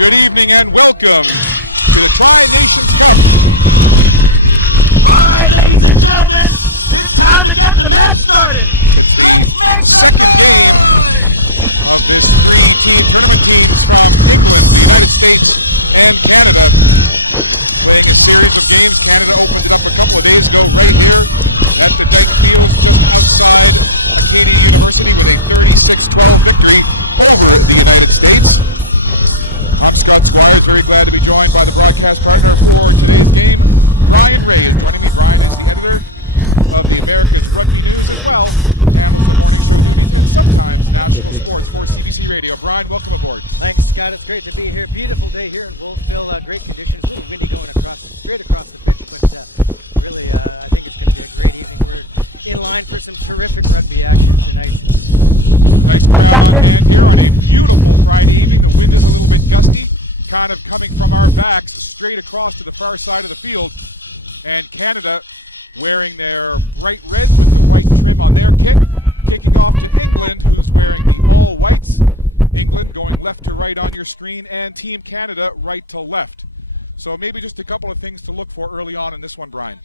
Good evening and welcome to the Tri-Nations Cup. All right, ladies and gentlemen, it's time to get the match started. It's the second game of this three-team tournament. Teams from England, the United States, and Canada playing a series of games. Canada opened it up a couple of days ago right here at the Dyke Fields just outside Acadia University with a 36-12 victory over the United States. I'm Scott Squires, very glad to be joined by the broadcast partner for today's game. Brian Ray is joining me. Brian is the editor of the America's Rugby News, as well handles the morning show duties and sometimes national sports for CBC Radio. Brian, welcome aboard. Thanks, Scott. It's great to be here. Beautiful day here in Wolfville. Great conditions. A little windy going straight across the pitch, but really, I think it's going to be a great evening. We're in line for some terrific rugby action tonight. A nice crowd on hand here on a beautiful Friday evening. The wind is a little bit gusty, kind of coming from our backs straight across to the far side of the field. And Canada wearing their bright reds with the white trim on their kit, kicking off to England, who's wearing the all whites. England going left to right on your screen, and Team Canada right to left. So maybe just a couple of things to look for early on in this one, Brian.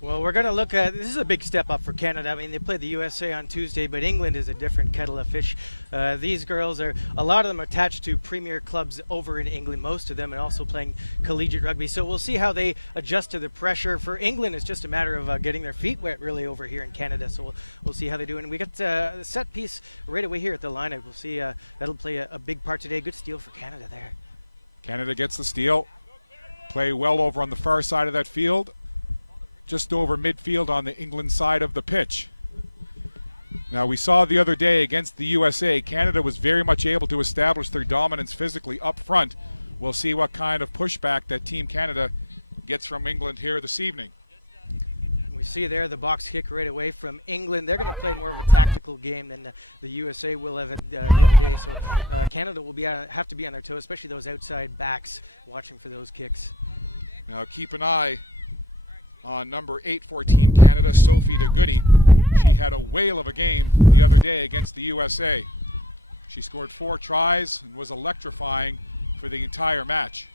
Well, we're going to look at, this is a big step up for Canada. I mean, they played the USA on Tuesday, but England is a different kettle of fish. These girls a lot of them attached to premier clubs over in England, most of them, and also playing collegiate rugby. So we'll see how they adjust to the pressure. For England, it's just a matter of getting their feet wet really over here in Canada. So we'll see how they do. And we got the set piece right away here at the lineup. We'll see that'll play a big part today. Good steal for Canada there. Canada gets the steal. Play well over on the far side of that field. Just over midfield on the England side of the pitch. Now, we saw the other day against the USA, Canada was very much able to establish their dominance physically up front. We'll see what kind of pushback that Team Canada gets from England here this evening. We see there the box kick right away from England. They're going to play more of a tactical game than the USA will have the other day. So Canada will have to be on their toes, especially those outside backs watching for those kicks. Now, keep an eye on number 8 for Team Canada, Sophie DeGoody. She had a whale of a game the other day against the USA. She scored 4 tries and was electrifying for the entire match.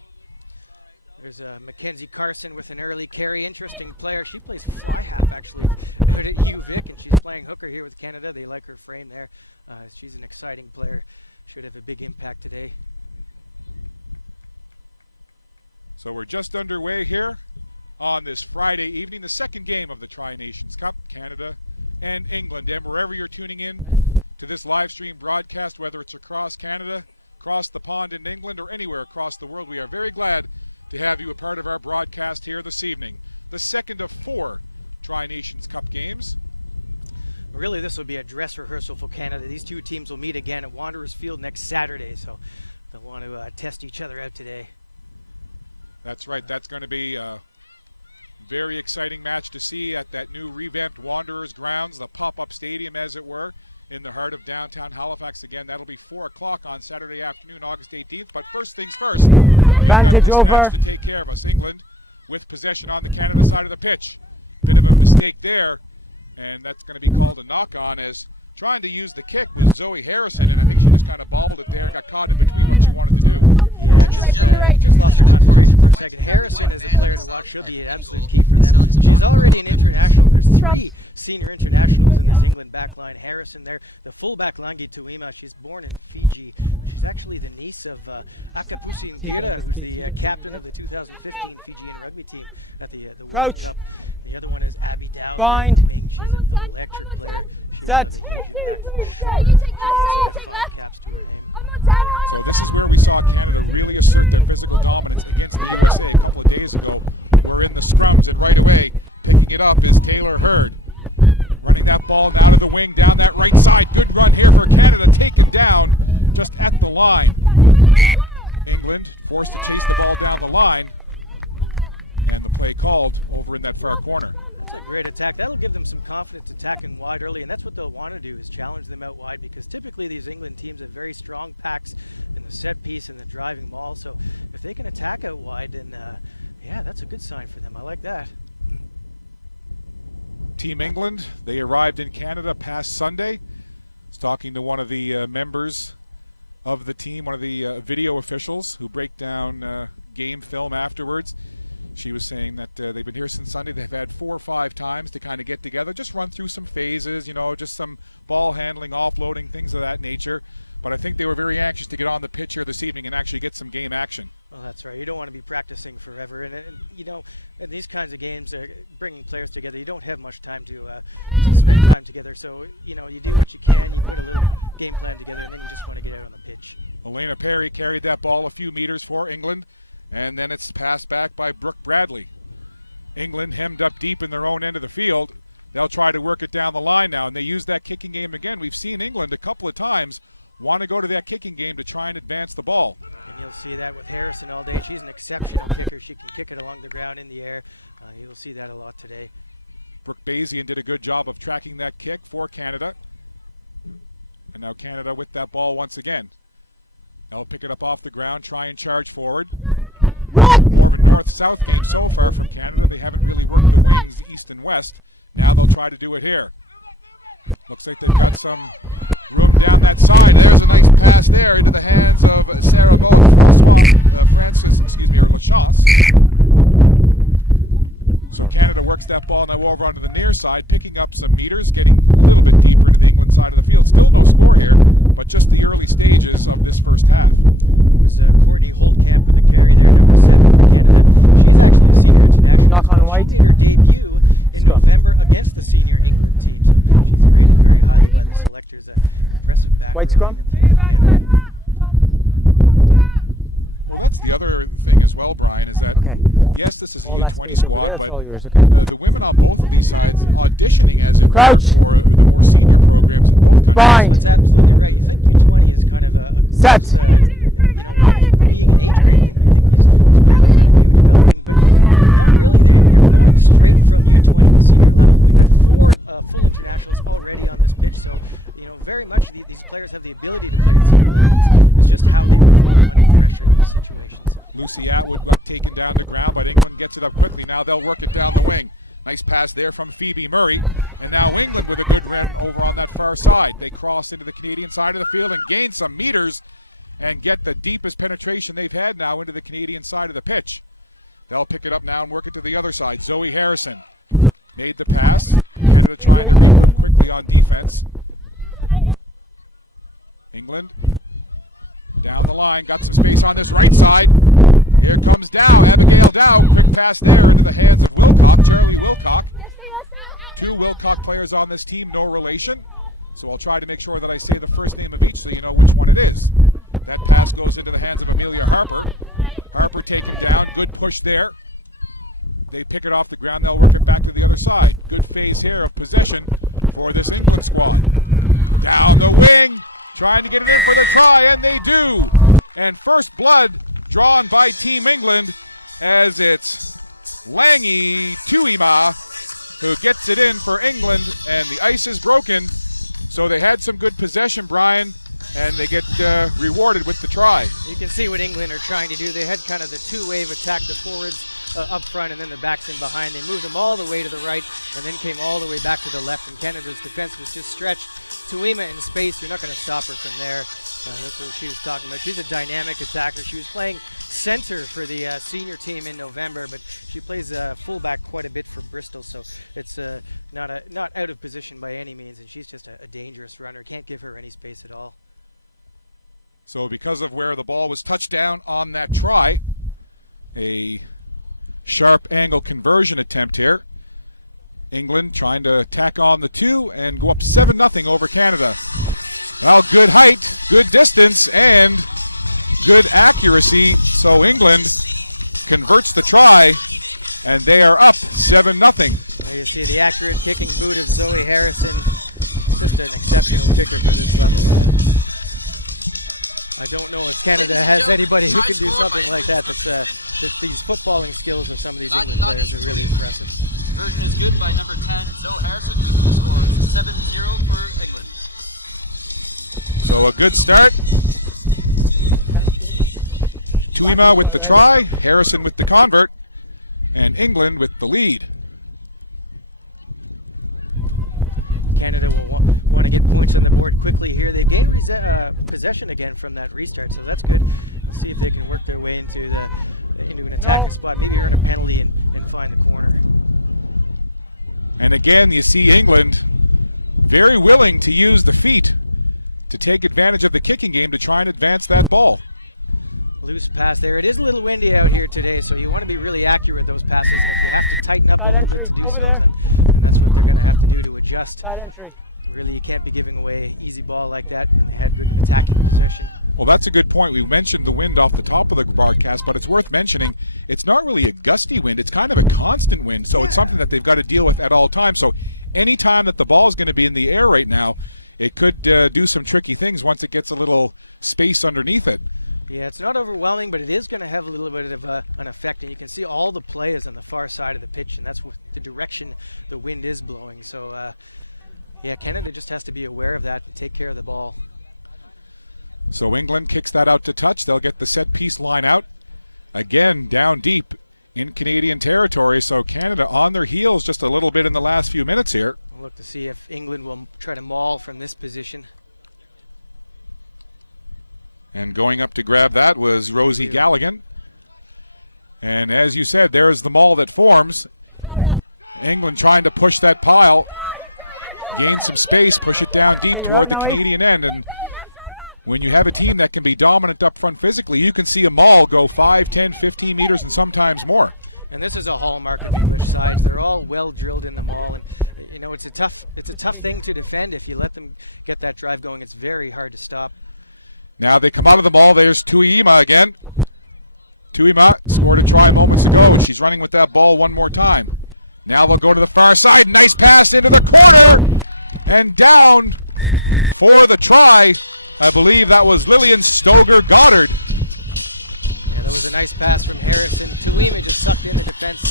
There's Mackenzie Carson with an early carry. Interesting player. She plays fly half actually out at UVic, and she's playing hooker here with Canada. They like her frame there. She's an exciting player. Should have a big impact today. So we're just underway here on this Friday evening, the second game of the Tri-Nations Cup, Canada and England. And wherever you're tuning in to this live stream broadcast, whether it's across Canada, across the pond in England, or anywhere across the world, we are very glad to have you a part of our broadcast here this evening. The second of 4 Tri-Nations Cup games. Really, this will be a dress rehearsal for Canada. These two teams will meet again at Wanderers Field next Saturday, so they'll want to test each other out today. That's right. That's going to be very exciting match to see at that new revamped Wanderers grounds, the pop-up stadium as it were, in the heart of downtown Halifax. Again, that'll be 4 o'clock on Saturday afternoon, August 18th. But first things first, we've got this match to take care of us. England with possession on the Canada side of the pitch. Bit of a mistake there, and that's going to be called a knock-on, as trying to use the kick was Zoe Harrison, and I think she just kind of bobbled it there and got caught in between what she wanted to do. Yeah, just lost her concentration for a second. Harrison is a player to watch. She'll be an absolute key for them. She's already an international. There's 3 senior internationals in this England back line. Harrison there, the fullback Langi Tuima. She's born in Fiji. She's actually the niece of Akapusi Ngira, who's the captain of the 2015 Fijian rugby team at the World Cup. The other one is Abby Dow here in the wing. She's an electric player. She will have a huge impact for sure. She's also got 5 caps to her name. So this is where we saw Canada really assert their physical dominance against the USA a couple of days ago. We're in the scrums, and right away picking it up is Taylor Hurd. Running that ball now to the wing, down that right side. Good run here for Canada, taken down just at the line. England forced to chase the ball down the line, and the play called over in that far corner. That's a great attack. That'll give them some confidence attacking wide early, and that's what they'll want to do, is challenge them out wide, because typically these England teams have very strong packs in the set piece and the driving maul. So if they can attack out wide, then yeah, that's a good sign for them. I like that. Team England, they arrived in Canada past Sunday. I was talking to one of the members of the team, one of the video officials who break down game film afterwards. She was saying that they've been here since Sunday. They've had 4 or 5 times to kind of get together, just run through some phases, just some ball handling, offloading, things of that nature. But I think they were very anxious to get on the pitch here this evening and actually get some game action. Well, that's right. You don't want to be practicing forever. And in these kinds of games, bringing players together, you don't have much time to spend time together. So, you do what you can. You put a little game plan together, and then you just want to get out on the pitch. Elena Perry carried that ball a few meters for England, and then it's passed back by Brooke Bradley. England hemmed up deep in their own end of the field. They'll try to work it down the line now, and they use that kicking game again. We've seen England a couple of times want to go to that kicking game to try and advance the ball. And you'll see that with Harrison all day. She's an exceptional kicker. She can kick it along the ground, in the air. You'll see that a lot today. Brooke Bazian did a good job of tracking that kick for Canada. And now Canada with that ball once again. They'll pick it up off the ground, try and charge forward. More of a north-south game so far from Canada. They haven't really worked the wings east and west. Now they'll try to do it here. Looks like they've got some room down that side. There's a nice pass there into the hands of Sarah Maud Lachance. So Canada works that ball now over onto the near side, picking up some meters, getting a little bit deeper into the England side of the field. Still no score here, but just the early stages of this first half. It was Courtney Holtkamp with the carry there, number 7 for Canada. She's actually a senior international as well. She made her debut in November against the senior England team, so she's rated very highly by the selectors. Impressive back row unit here for Canada. Well, that's the other thing as well, Brian, is that, yes, this is a U20 squad, but the women on both of these sides auditioning, as it were, for the more senior programs in both countries. Well, that's absolutely right. You think U20 is kind of a gross, being an age grade thing. You think these players are kind of new, developing, but not really. They're going straight from U20 to senior level. We've got 4 full internationals already on this pitch, so very much these players have the ability to play at senior level. It's just how they perform under pressure in these situations. Lucy Atwood got taken down to ground, but England gets it up quickly. Now they'll work it down the wing. Nice pass there from Phoebe Murray. And now England with a good run over on that far side. They cross into the Canadian side of the field and gain some meters and get the deepest penetration they've had now into the Canadian side of the pitch. They'll pick it up now and work it to the other side. Zoe Harrison made the pass. Canada trying to regroup quickly on defense. England down the line, got some space on this right side. Here comes Dow, Abigail Dow. Quick pass there into the hands of Wilcock, Charlie Wilcock. 2 Wilcock players on this team, no relation. So I'll try to make sure that I say the first name of each so you know which one it is. That pass goes into the hands of Amelia Harper. Harper taken down, good push there. They pick it off the ground, they'll work it back to the other side. Good phase here of possession for this England squad. Down the wing, trying to get it in for the try, and they do. And first blood drawn by Team England as it's Langi Tuima who gets it in for England, and the ice is broken. So they had some good possession, Brian, and they get rewarded with the try. You can see what England are trying to do. They had kind of the 2-wave attack, the forwards up front and then the backs in behind. They moved them all the way to the right and then came all the way back to the left, and Canada's defense was just stretched. Tuima in space, you're not going to stop her from there. That's what she was talking about. She's a dynamic attacker. She was playing center for the senior team in November, but she plays fullback quite a bit for Bristol, so it's not out of position by any means, and she's just a dangerous runner. Can't give her any space at all. So because of where the ball was touched down on that try, a sharp angle conversion attempt here. England trying to tack on the 2 and go up 7-0 over Canada. Well, good height, good distance, and good accuracy. So England converts the try, and they are up 7-0. Well, you see the accurate kicking boot of Zoe Harrison. Just an exceptional kicker for this level. I don't know if Canada has anybody who can do something like that. These footballing skills of some of these England players are really impressive. Conversion is good by number 10, Zoe Harrison, making the score 7-0 for England. So a good start. Tuima with the try, Harrison with the convert, and England with the lead. Canada will want to get points on the board quickly here. They've gained possession again from that restart, so that's good. We'll see if they can work their way into an attacking spot, maybe earn a penalty and find the corner. And again, you see England very willing to use the feet to take advantage of the kicking game to try and advance that ball. Loose pass there. It is a little windy out here today, so you want to be really accurate with those passes, and if you have to tighten up a little bit to do so, then that's what they're going to have to do to adjust. Really, you can't be giving away easy ball like that when they had good attacking possession. Well, that's a good point. We mentioned the wind off the top of the broadcast, but it's worth mentioning it's not really a gusty wind. It's kind of a constant wind, so it's something that they've got to deal with at all times. So any time that the ball is going to be in the air right now, it could do some tricky things once it gets a little space underneath it. Yeah, it's not overwhelming, but it is going to have a little bit of an effect, and you can see all the play is on the far side of the pitch, and that's the direction the wind is blowing. So, yeah, Canada just has to be aware of that and take care of the ball. So England kicks that out to touch. They'll get the set piece line out. Again, down deep in Canadian territory, so Canada on their heels just a little bit in the last few minutes here. We'll look to see if England will try to maul from this position. And going up to grab that was Rosie Galligan. And as you said, there's the maul that forms. England trying to push that pile, gain some space, push it down deep toward the Canadian end. And when you have a team that can be dominant up front physically, you can see a maul go 5, 10, 15 meters and sometimes more. And this is a hallmark of English sides. They're all well drilled in the maul, and you know it's a tough thing to defend. If you let them get that drive going, it's very hard to stop. Now they come out of the maul. There's Tuiima again. Tuiima scored a try moments ago, and she's running with that ball one more time. Now they'll go to the far side. Nice pass into the corner. And down for the try. I believe that was Lillian Stoger-Goddard. Yeah, that was a nice pass from Harrison. Tuiima just sucked in the defense,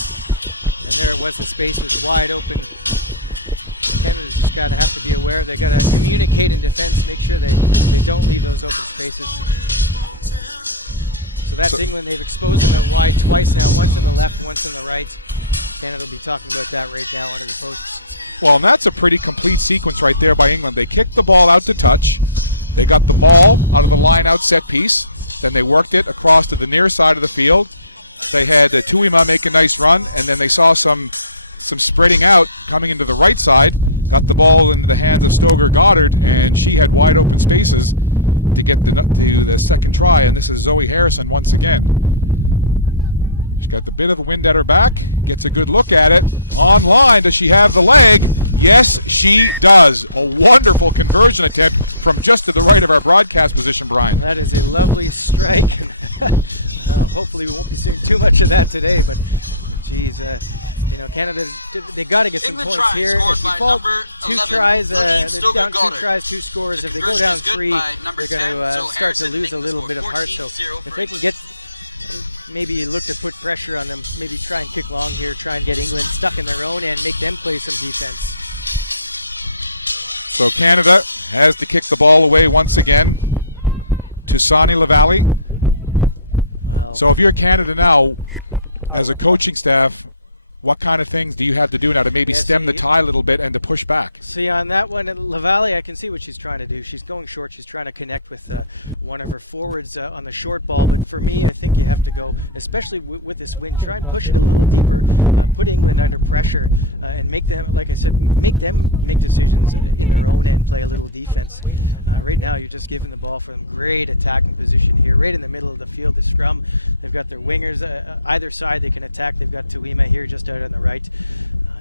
and there it was. The space was wide open. Canada's just got to have to be aware. They got to communicate in defense, make sure they don't leave those open spaces. So that's England. They've exposed them out wide twice now, once in the left, once in the right. Canada will be talking about that right now under the posts. Well, and that's a pretty complete sequence right there by England. They kicked the ball out to touch. They got the maul out of the line-out set piece. Then they worked it across to the near side of the field. They had Tuiima make a nice run, and then they saw some spreading out coming into the right side. Got the ball into the hands of Stoger-Goddard, and she had wide open spaces to get to the second try, and this is Zoe Harrison once again. She's got the bit of the wind at her back, gets a good look at it. Online, does she have the leg? Yes, she does. A wonderful conversion attempt from just to the right of our broadcast position, Brian. That is a lovely strike. Hopefully we won't be seeing too much of that today, but geez, you know, Canada, they got to get some points here. If you fall 2 tries, they're down 2 tries, 2 scores. If they go down 3, they're going to start to lose a little bit of heart. So if they can get, maybe look to put pressure on them, maybe try and kick long here, try and get England stuck in their own end, make them play some defense. So Canada has to kick the ball away once again to Sonny Lavallee. Well, so if you're Canada now, as a coaching staff, what kind of things do you have to do now to maybe stem the tie a little bit and to push back? See, on that one, Lavallee, I can see what she's trying to do. She's going short. She's trying to connect with one of her forwards on the short ball. But for me, I think you have to go, especially with this wind, try and push it a little deeper, put England under pressure, and make them, like I said, make them make decisions in their own end, play a little defense. Right now, you're just giving the ball for them. Great attacking position here, right in the middle of the field, the scrum. They've got their wingers either side they can attack. They've got Tuiima here just out on the right.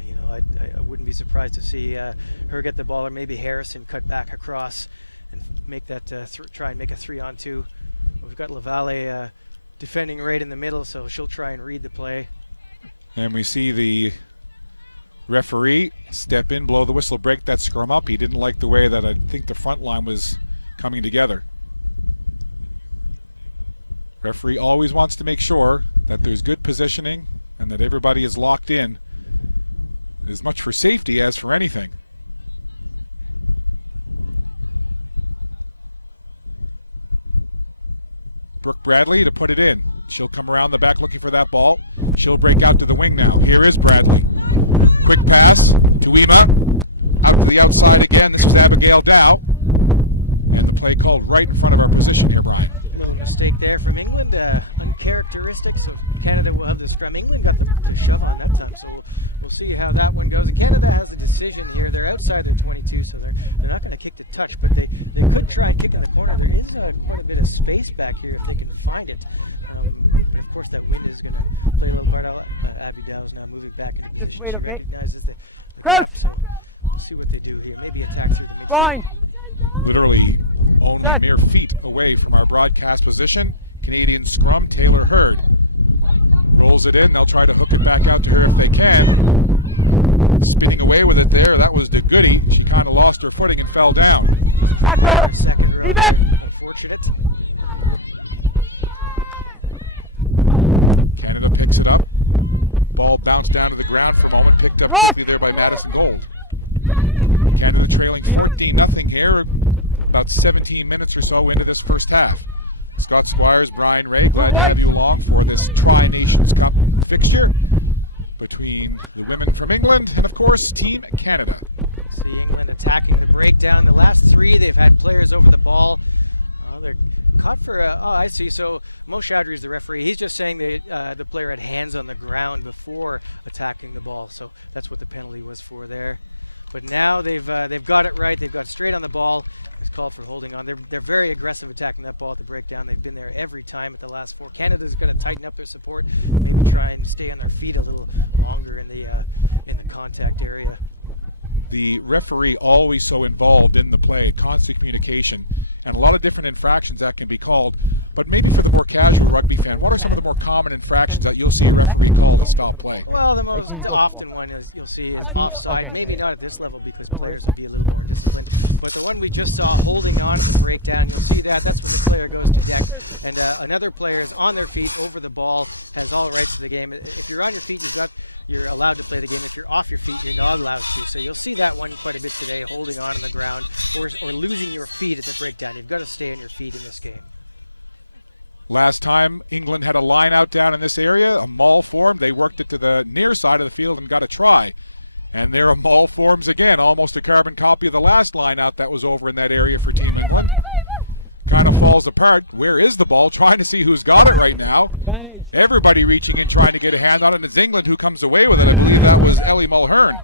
You know, I wouldn't be surprised to see her get the ball, or maybe Harrison cut back across and make that try and make a 3-on-2. We've got Lavallee defending right in the middle, so she'll try and read the play. And we see the referee step in, blow the whistle, break that scrum up. He didn't like the way that I think the front line was coming together. Referee always wants to make sure that there's good positioning and that everybody is locked in, as much for safety as for anything. Brooke Bradley to put it in. She'll come around the back looking for that ball. She'll break out to the wing now. Here is Bradley. Quick pass. Tuiima. out to the outside again. This was Abigail Dow. And the play called right in front of our position here, Brian. Little mistake there from England, uncharacteristic. So Canada will have the scrum. England got the shove on that time, so we'll see how that one goes. And Canada has a decision here. They're outside their 22, so they're not going to kick to touch, but they could try and kick in the corner. There is quite a bit of space back here if they can find it. But of course that wind is going to play a little part. Abby Dow is now moving back into position. She recognizes the gap, so we'll see what they do here. Maybe attack through the midfield. Literally only mere feet away from our broadcast position. Canadian scrum, Taylor Hurd. Rolls it in. They'll try to hook it back out to her if they can. Spinning away with it there. That was DeGoody. She kind of lost her footing and fell down. Just tripped over her second row there. Unfortunate. Canada picks it up. Ball bounced down to the ground for a moment. Picked up quickly there by Madison Gold. Canada trailing 14-0 here, about 17 minutes or so into this first half. Scott Squires, Brian Ray, glad to have you along for this Tri-Nations Cup fixture between the women from England and, of course, Team Canada. See England attacking the breakdown. The last three, they've had players over the ball. They're caught for I see. So Mo Chowdhury is the referee. He's just saying the player had hands on the ground before attacking the ball. So that's what the penalty was for there. But now they've got it right. They've got straight on the ball. It's called for holding on. They're very aggressive attacking that ball at the breakdown. They've been there every time at the last four. Canada's going to tighten up their support, maybe try and stay on their feet a little longer in the contact area. The referee always so involved in the play, constant communication, and a lot of different infractions that can be called. But maybe for the more casual rugby fan, what are some of the more common infractions that you'll see a referee call to stop play? Well, the most often one you'll see is offside. Maybe not at this level because players will be a little more disciplined. But the one we just saw holding on at the breakdown, you'll see that. That's when the player goes to deck. And another player is on their feet over the ball, has all rights to the game. If you're on your feet, you're allowed to play the game. If you're off your feet, you're not allowed to. So you'll see that one quite a bit today, holding on the ground or losing your feet at the breakdown. You've got to stay on your feet in this game. Last time, England had a line out down in this area, a maul formed. They worked it to the near side of the field and got a try. And there are maul forms again, almost a carbon copy of the last line out that was over in that area for Team England. Kind of falls apart. Where is the ball? Trying to see who's got it right now. Everybody reaching in, trying to get a hand on it, and it's England who comes away with it. I believe that was Ellie Mulhern.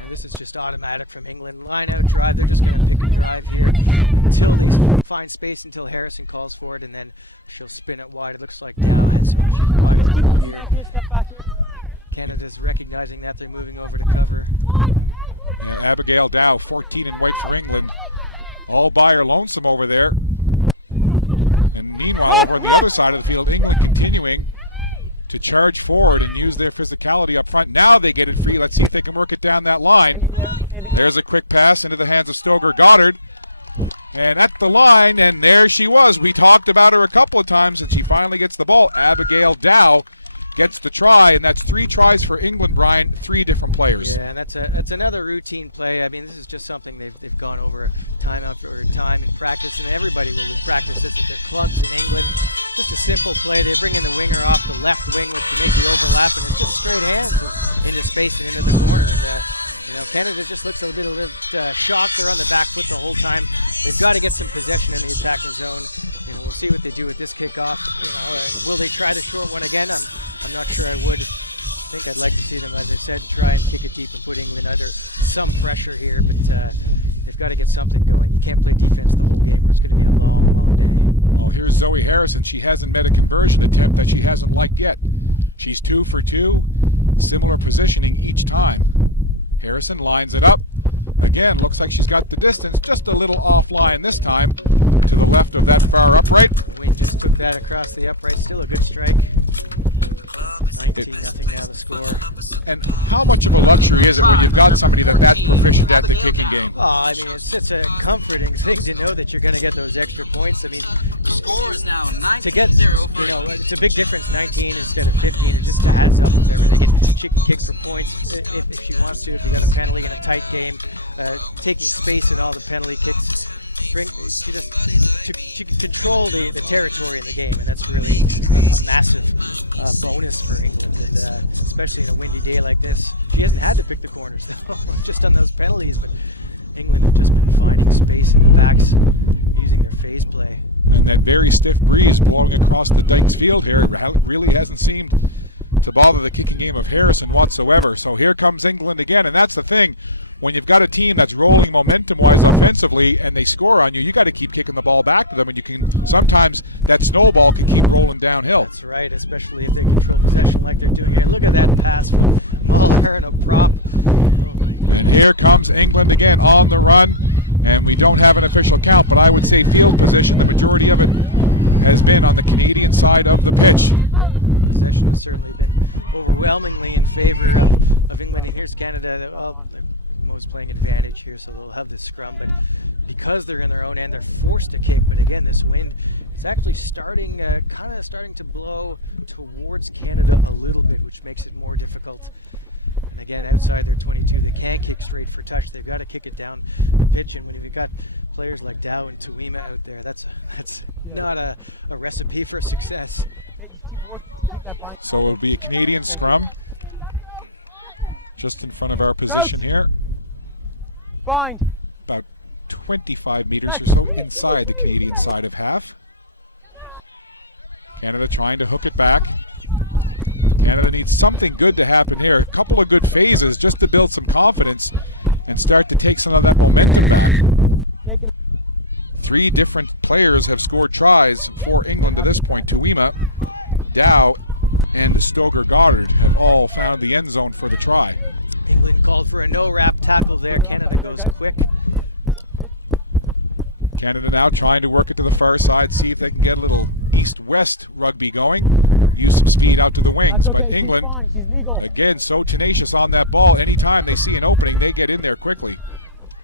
And this is just automatic from England. Line out drive. They're just going to pick and drive here until they find space, until Harrison calls for it, and then she'll spin it wide. It looks like Dow has, she's wide open out here. Canada's recognizing that. They're moving over to cover. Yeah, Abigail Dow, 14 in white for England. All by her lonesome over there. And meanwhile, over on the other side of the field, England continuing to charge forward and use their physicality up front. Now they get it free. Let's see if they can work it down that line. There's a quick pass into the hands of Stoger Goddard. And at the line, and there she was. We talked about her a couple of times, and she finally gets the ball. Abigail Dow gets the try, and that's 3 tries for England, Brian, 3 different players. Yeah, and that's another routine play. I mean, this is just something they've gone over time after time in practice, and everybody will practice this at their clubs in England. Just a simple play. They bring in the winger off the left wing to make the overlap, and it's just straight hands into space and into the corner. And Canada just looks a bit shocked. They're on the back foot the whole time. They've got to get some possession in the attacking zone. We'll see what they do with this kickoff. Will they try the short one again? I'm not sure I would. I think I'd like to see them, as I said, try and kick it deep and put England under some pressure here, but they've got to get something going. You can't play defense the whole game, or it's going to be a long, long day. Well, here's Zoe Harrison. She hasn't met a conversion attempt that she hasn't liked yet. She's 2 for 2, similar positioning each time. Harrison lines it up. Again, looks like she's got the distance, just a little offline this time, to the left of that far upright. The wind just took that across the upright. Still a good strike. 19-0 now the score. And how much of a luxury is it when you've got somebody that's proficient at the kicking game? Oh, I mean, it's such a comforting thing to know that you're going to get those extra points. I mean, The score is now 19-0. to get, it's a big difference, 19 instead of 15. It just adds up with everything. And she can kick for points if she wants to, if you got a penalty in a tight game. Taking space in all the penalty kicks she can control the territory in the game, and that's really a massive bonus for England, and especially in a windy day like this. She hasn't had to pick the corners though, just on those penalties, but England have just been finding space in the backs using their phase play. And that very stiff breeze blowing across the Dykes field here really hasn't seemed to bother the kicking game of Harrison whatsoever. So here comes England again, and that's the thing. When you've got a team that's rolling momentum-wise offensively and they score on you, you got to keep kicking the ball back to them, and you can sometimes that snowball can keep rolling downhill. That's right, especially if they control possession like they're doing here. Look at that pass from Muller and a prop. Oh my goodness. And here comes England again on the run, and we don't have an official count, but I would say field position, the majority of it has been on the Canadian side of the pitch. Possession has certainly been overwhelmingly in favor of England, and here's Canada. Well, Mo's playing advantage here, so they'll have this scrum, but because they're in their own end, they're forced to kick. But again, this wind, it's actually starting to blow towards Canada a little bit, which makes it more difficult. And again, outside their 22, they can't kick straight for touch. They've got to kick it down the pitch, and when you've got players like Dow and Tuima out there, that's not a recipe for success. So it'll be a Canadian scrum just in front of our position here. About 25 meters or so inside the Canadian side of half. Canada trying to hook it back. Canada needs something good to happen here. A couple of good phases just to build some confidence and start to take some of that momentum back. 3 different players have scored tries for England to this point. Tuima, Dow, and Stoger Goddard have all found the end zone for the try. England called for a no-wrap tackle there. Canada goes quick. Canada now trying to work it to the far side, see if they can get a little east-west rugby going, use some speed out to the wings. But England, again, so tenacious on that ball. Anytime they see an opening, they get in there quickly.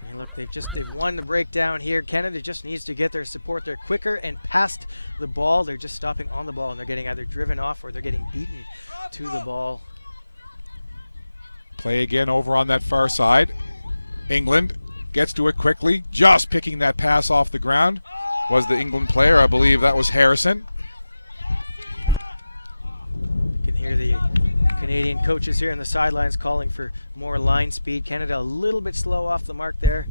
And look, they've won the breakdown here. Canada just needs to get their support. They're quicker and past the ball. They're just stopping on the ball, and they're getting either driven off or they're getting beaten to the ball. Play again over on that far side. England gets to it quickly, just picking that pass off the ground was the England player. I believe that was Harrison. You can hear the Canadian coaches here on the sidelines calling for more line speed. Canada a little bit slow off the mark there.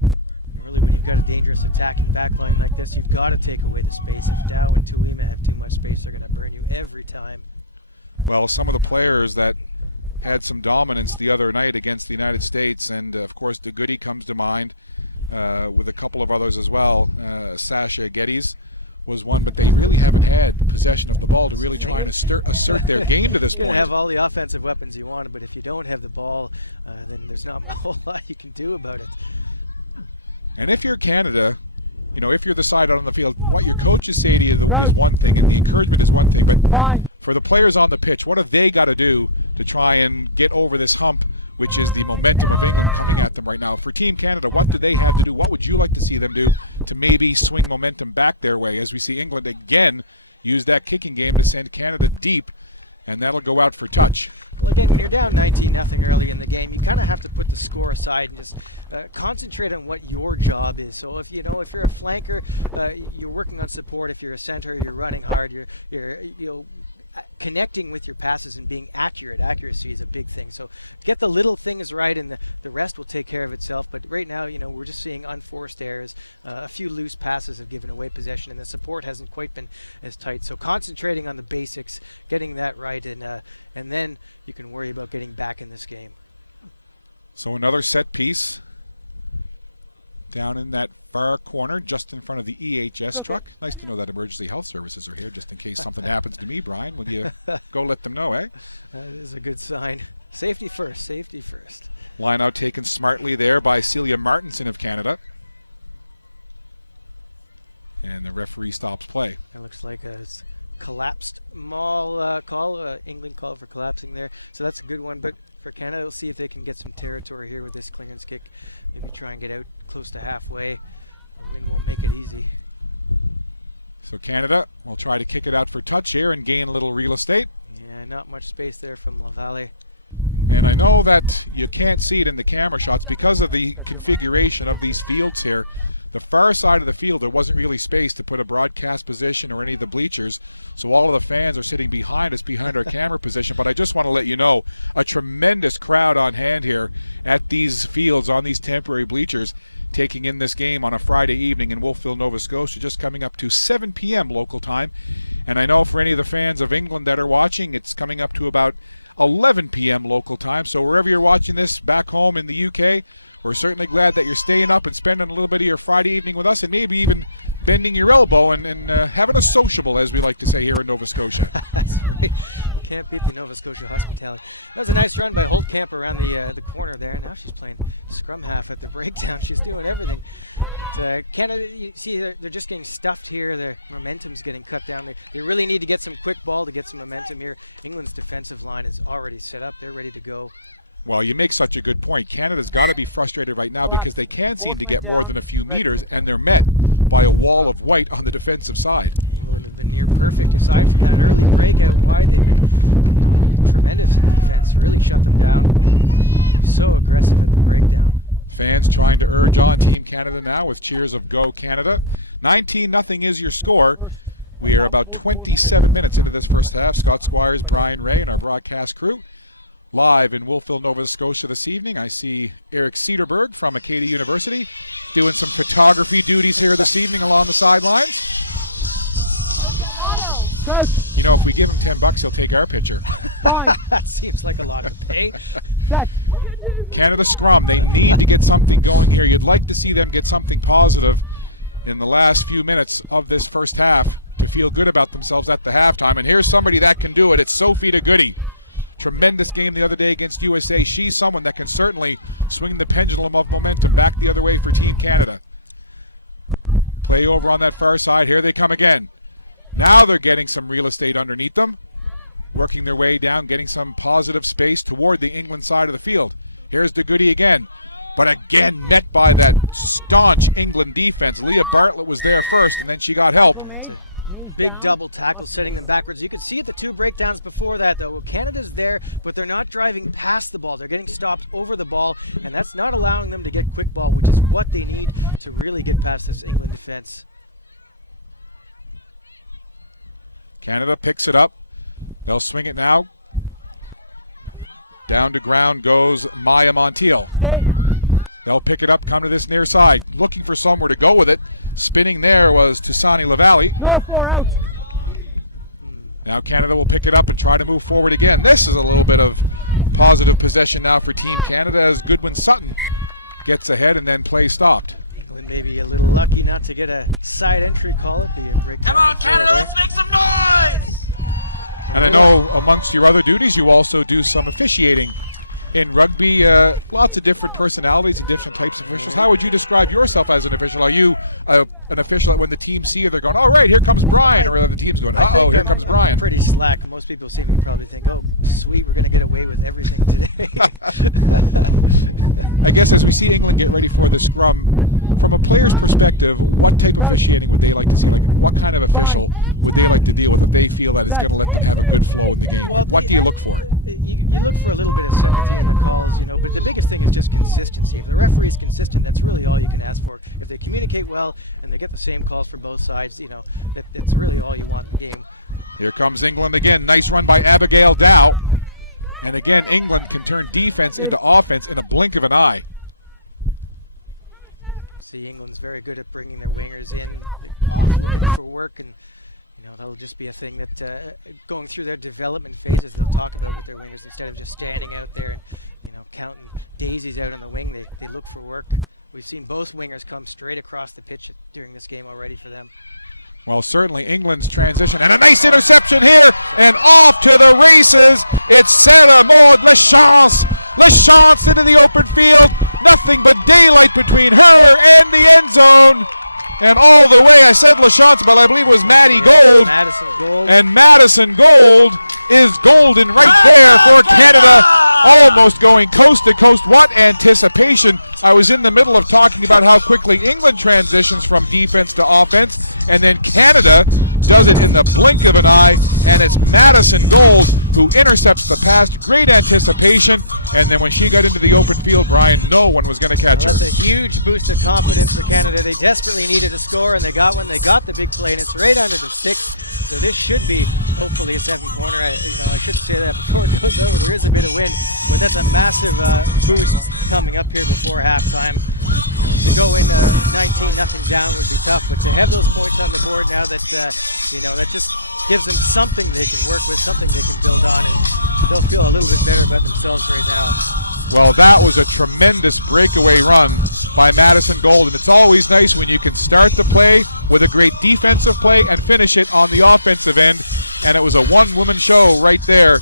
And really, when you've got a dangerous attacking back line like this, you've got to take away the space. If Dow and Tuima have too much space, they're going to burn you every time. Well, some of the players that had some dominance the other night against the United States, and of course DeGoody comes to mind, with a couple of others as well. Sasha Geddes was one, but they really haven't had possession of the ball to really try and assert their game to this point. You can have all the offensive weapons you want, but if you don't have the ball, then there's not a whole lot you can do about it. And if you're Canada, you know, if you're the side out on the field, what your coaches say to you is one thing, and the encouragement is one thing, but for the players on the pitch, what have they got to do to try and get over this hump, which is the momentum of England coming at them right now? For Team Canada, what do they have to do? What would you like to see them do to maybe swing momentum back their way, as we see England again use that kicking game to send Canada deep, and that'll go out for touch? Well, again, when you're down 19-0 early in the game, you kind of have to put the score aside and just concentrate on what your job is. So if you're a flanker, you're working on support. If you're a center, you're running hard. You're connecting with your passes and being accurate. Accuracy is a big thing. So get the little things right, and the rest will take care of itself. But right now, we're just seeing unforced errors. A few loose passes have given away possession, and the support hasn't quite been as tight. So concentrating on the basics, getting that right, and then you can worry about getting back in this game. So another set piece down in that far corner, just in front of the EHS truck. Nice to know that emergency health services are here, just in case something happens to me, Brian. Will you go let them know, eh? That is a good sign. Safety first, safety first. Line out taken smartly there by Celia Martinson of Canada. And the referee stops play. It looks like a collapsed maul call. England called for collapsing there. So that's a good one. But for Canada, we'll see if they can get some territory here with this clearance kick. Maybe try and get out close to halfway. The wind won't make it easy. So Canada will try to kick it out for touch here and gain a little real estate. Yeah, not much space there from Lavalle. And I know that you can't see it in the camera shots because of the configuration of these fields here. the far side of the field, there wasn't really space to put a broadcast position or any of the bleachers, so all of the fans are sitting behind us, behind our camera position. But I just want to let you know, a tremendous crowd on hand here at these fields on these temporary bleachers, taking in this game on a Friday evening in Wolfville, Nova Scotia, just coming up to 7 p.m. local time. And I know for any of the fans of England that are watching, it's coming up to about 11 p.m. local time. So wherever you're watching this back home in the UK, we're certainly glad that you're staying up and spending a little bit of your Friday evening with us, and maybe even bending your elbow and having a sociable, as we like to say here in Nova Scotia. That's right. You can't beat the Nova Scotia hospitality. That was a nice run by Holtkamp around the corner there. Now she's playing scrum half at the breakdown. She's doing everything. But, Canada, you see, they're just getting stuffed here. Their momentum's getting cut down. They really need to get some quick ball to get some momentum here. England's defensive line is already set up. They're ready to go. Well, you make such a good point. Canada's got to be frustrated right now because they can't seem to get more than a few meters, and they're met by a wall of white on the defensive side. England have been near perfect. Aside from that early breakout wide, they've been tremendous in defense, really shut them down. They're so aggressive at the breakdown. Fans trying to urge on Team Canada now with cheers of Go Canada. 19-0 is your score. We are about 27 minutes into this first half. Scott Squires, Brian Ray, and our broadcast crew live in Wolfville, Nova Scotia this evening. I see Eric Cederberg from Acadia University doing some photography duties here this evening along the sidelines. You know, if we give him $10, he'll take our picture. That seems like a lot to pay. Canada scrum, they need to get something going here. You'd like to see them get something positive in the last few minutes of this first half to feel good about themselves at the halftime. And here's somebody that can do it. It's Sophie DeGoody. Tremendous game the other day against USA. She's someone that can certainly swing the pendulum of momentum back the other way for Team Canada. Play over on that far side. Here they come again. Now they're getting some real estate underneath them, working their way down, getting some positive space toward the England side of the field. Here's DeGoody again, but again met by that staunch England defense. Leah Bartlett was there first, and then she got help. Big double tackle setting them backwards. You could see at the two breakdowns before that, though, Canada's there, but they're not driving past the ball. They're getting stopped over the ball, and that's not allowing them to get quick ball, which is what they need to really get past this England defense. Canada picks it up. They'll swing it now. Down to ground goes Maya Montiel. They'll pick it up, come to this near side, looking for somewhere to go with it. Spinning there was Tusani Lavallee. Now Canada will pick it up and try to move forward again. This is a little bit of positive possession now for Team Canada as Goodwin Sutton gets ahead and then play stopped. England maybe a little lucky not to get a side entry call at the breakdown. Come on, Canada, let's make some noise! And I know amongst your other duties you also do some officiating in rugby. Lots of different personalities and different types of officials. How would you describe yourself as an official? Are you an official that when the team see you, they're going, all right, here comes Brian, or the team's going, uh-oh, here comes Brian? I'm pretty slack. Most people see me probably think, oh, sweet, we're going to get away with everything today. I guess as we see England get ready for the scrum, from a player's perspective, what type of officiating would they like to see? Like, what kind of official would they like to deal with if they feel that is going to let them have a good flow in the game? Well, what do you look for? You look for a little bit of sympathy in the calls, but the biggest thing is just consistency. If the referee is consistent, that's really all you can ask for. If they communicate well and they get the same calls for both sides, that's really all you want in the game. Here comes England again. Nice run by Abigail Dow. And again, England can turn defense into offense in a blink of an eye. See, England's very good at bringing their wingers in, off looking for work, and that'll just be a thing that going through their development phases they'll talk about with their wingers instead of just standing out there and counting daisies out on the wing. They look for work. We've seen both wingers come straight across the pitch during this game already for them. Well, certainly England's transition, and a nice interception here, and off to the races. It's Sarah Maud Lachance. Lachance into the open field. Nothing but daylight between her and the end zone. And all the way, I said Lachance, but I believe it was Maddie Gold. Madison Gold. And Madison Gold is golden right there for Canada. Almost going coast to coast. What anticipation. I was in the middle of talking about how quickly England transitions from defense to offense. and then Canada does it in the blink of an eye, and it's Madison Gold who intercepts the pass. Great anticipation, and then when she got into the open field, Brian, no one was going to catch her. That's a huge boost of confidence for Canada. They desperately needed a score, and they got one. They got the big play, and it's right under the sticks. So this should be hopefully a 7-pointer. I should say that before it goes over. There is a bit of wind, but that's a massive boost coming up here before halftime. To go in 19-0 down would be tough, but to have those points on the board now, that that just gives them something they can work with, something they can build on, and they'll feel a little bit better about themselves right now. Well, that was a tremendous breakaway run by Madison Gold, and it's always nice when you can start the play with a great defensive play and finish it on the offensive end, and it was a one-woman show right there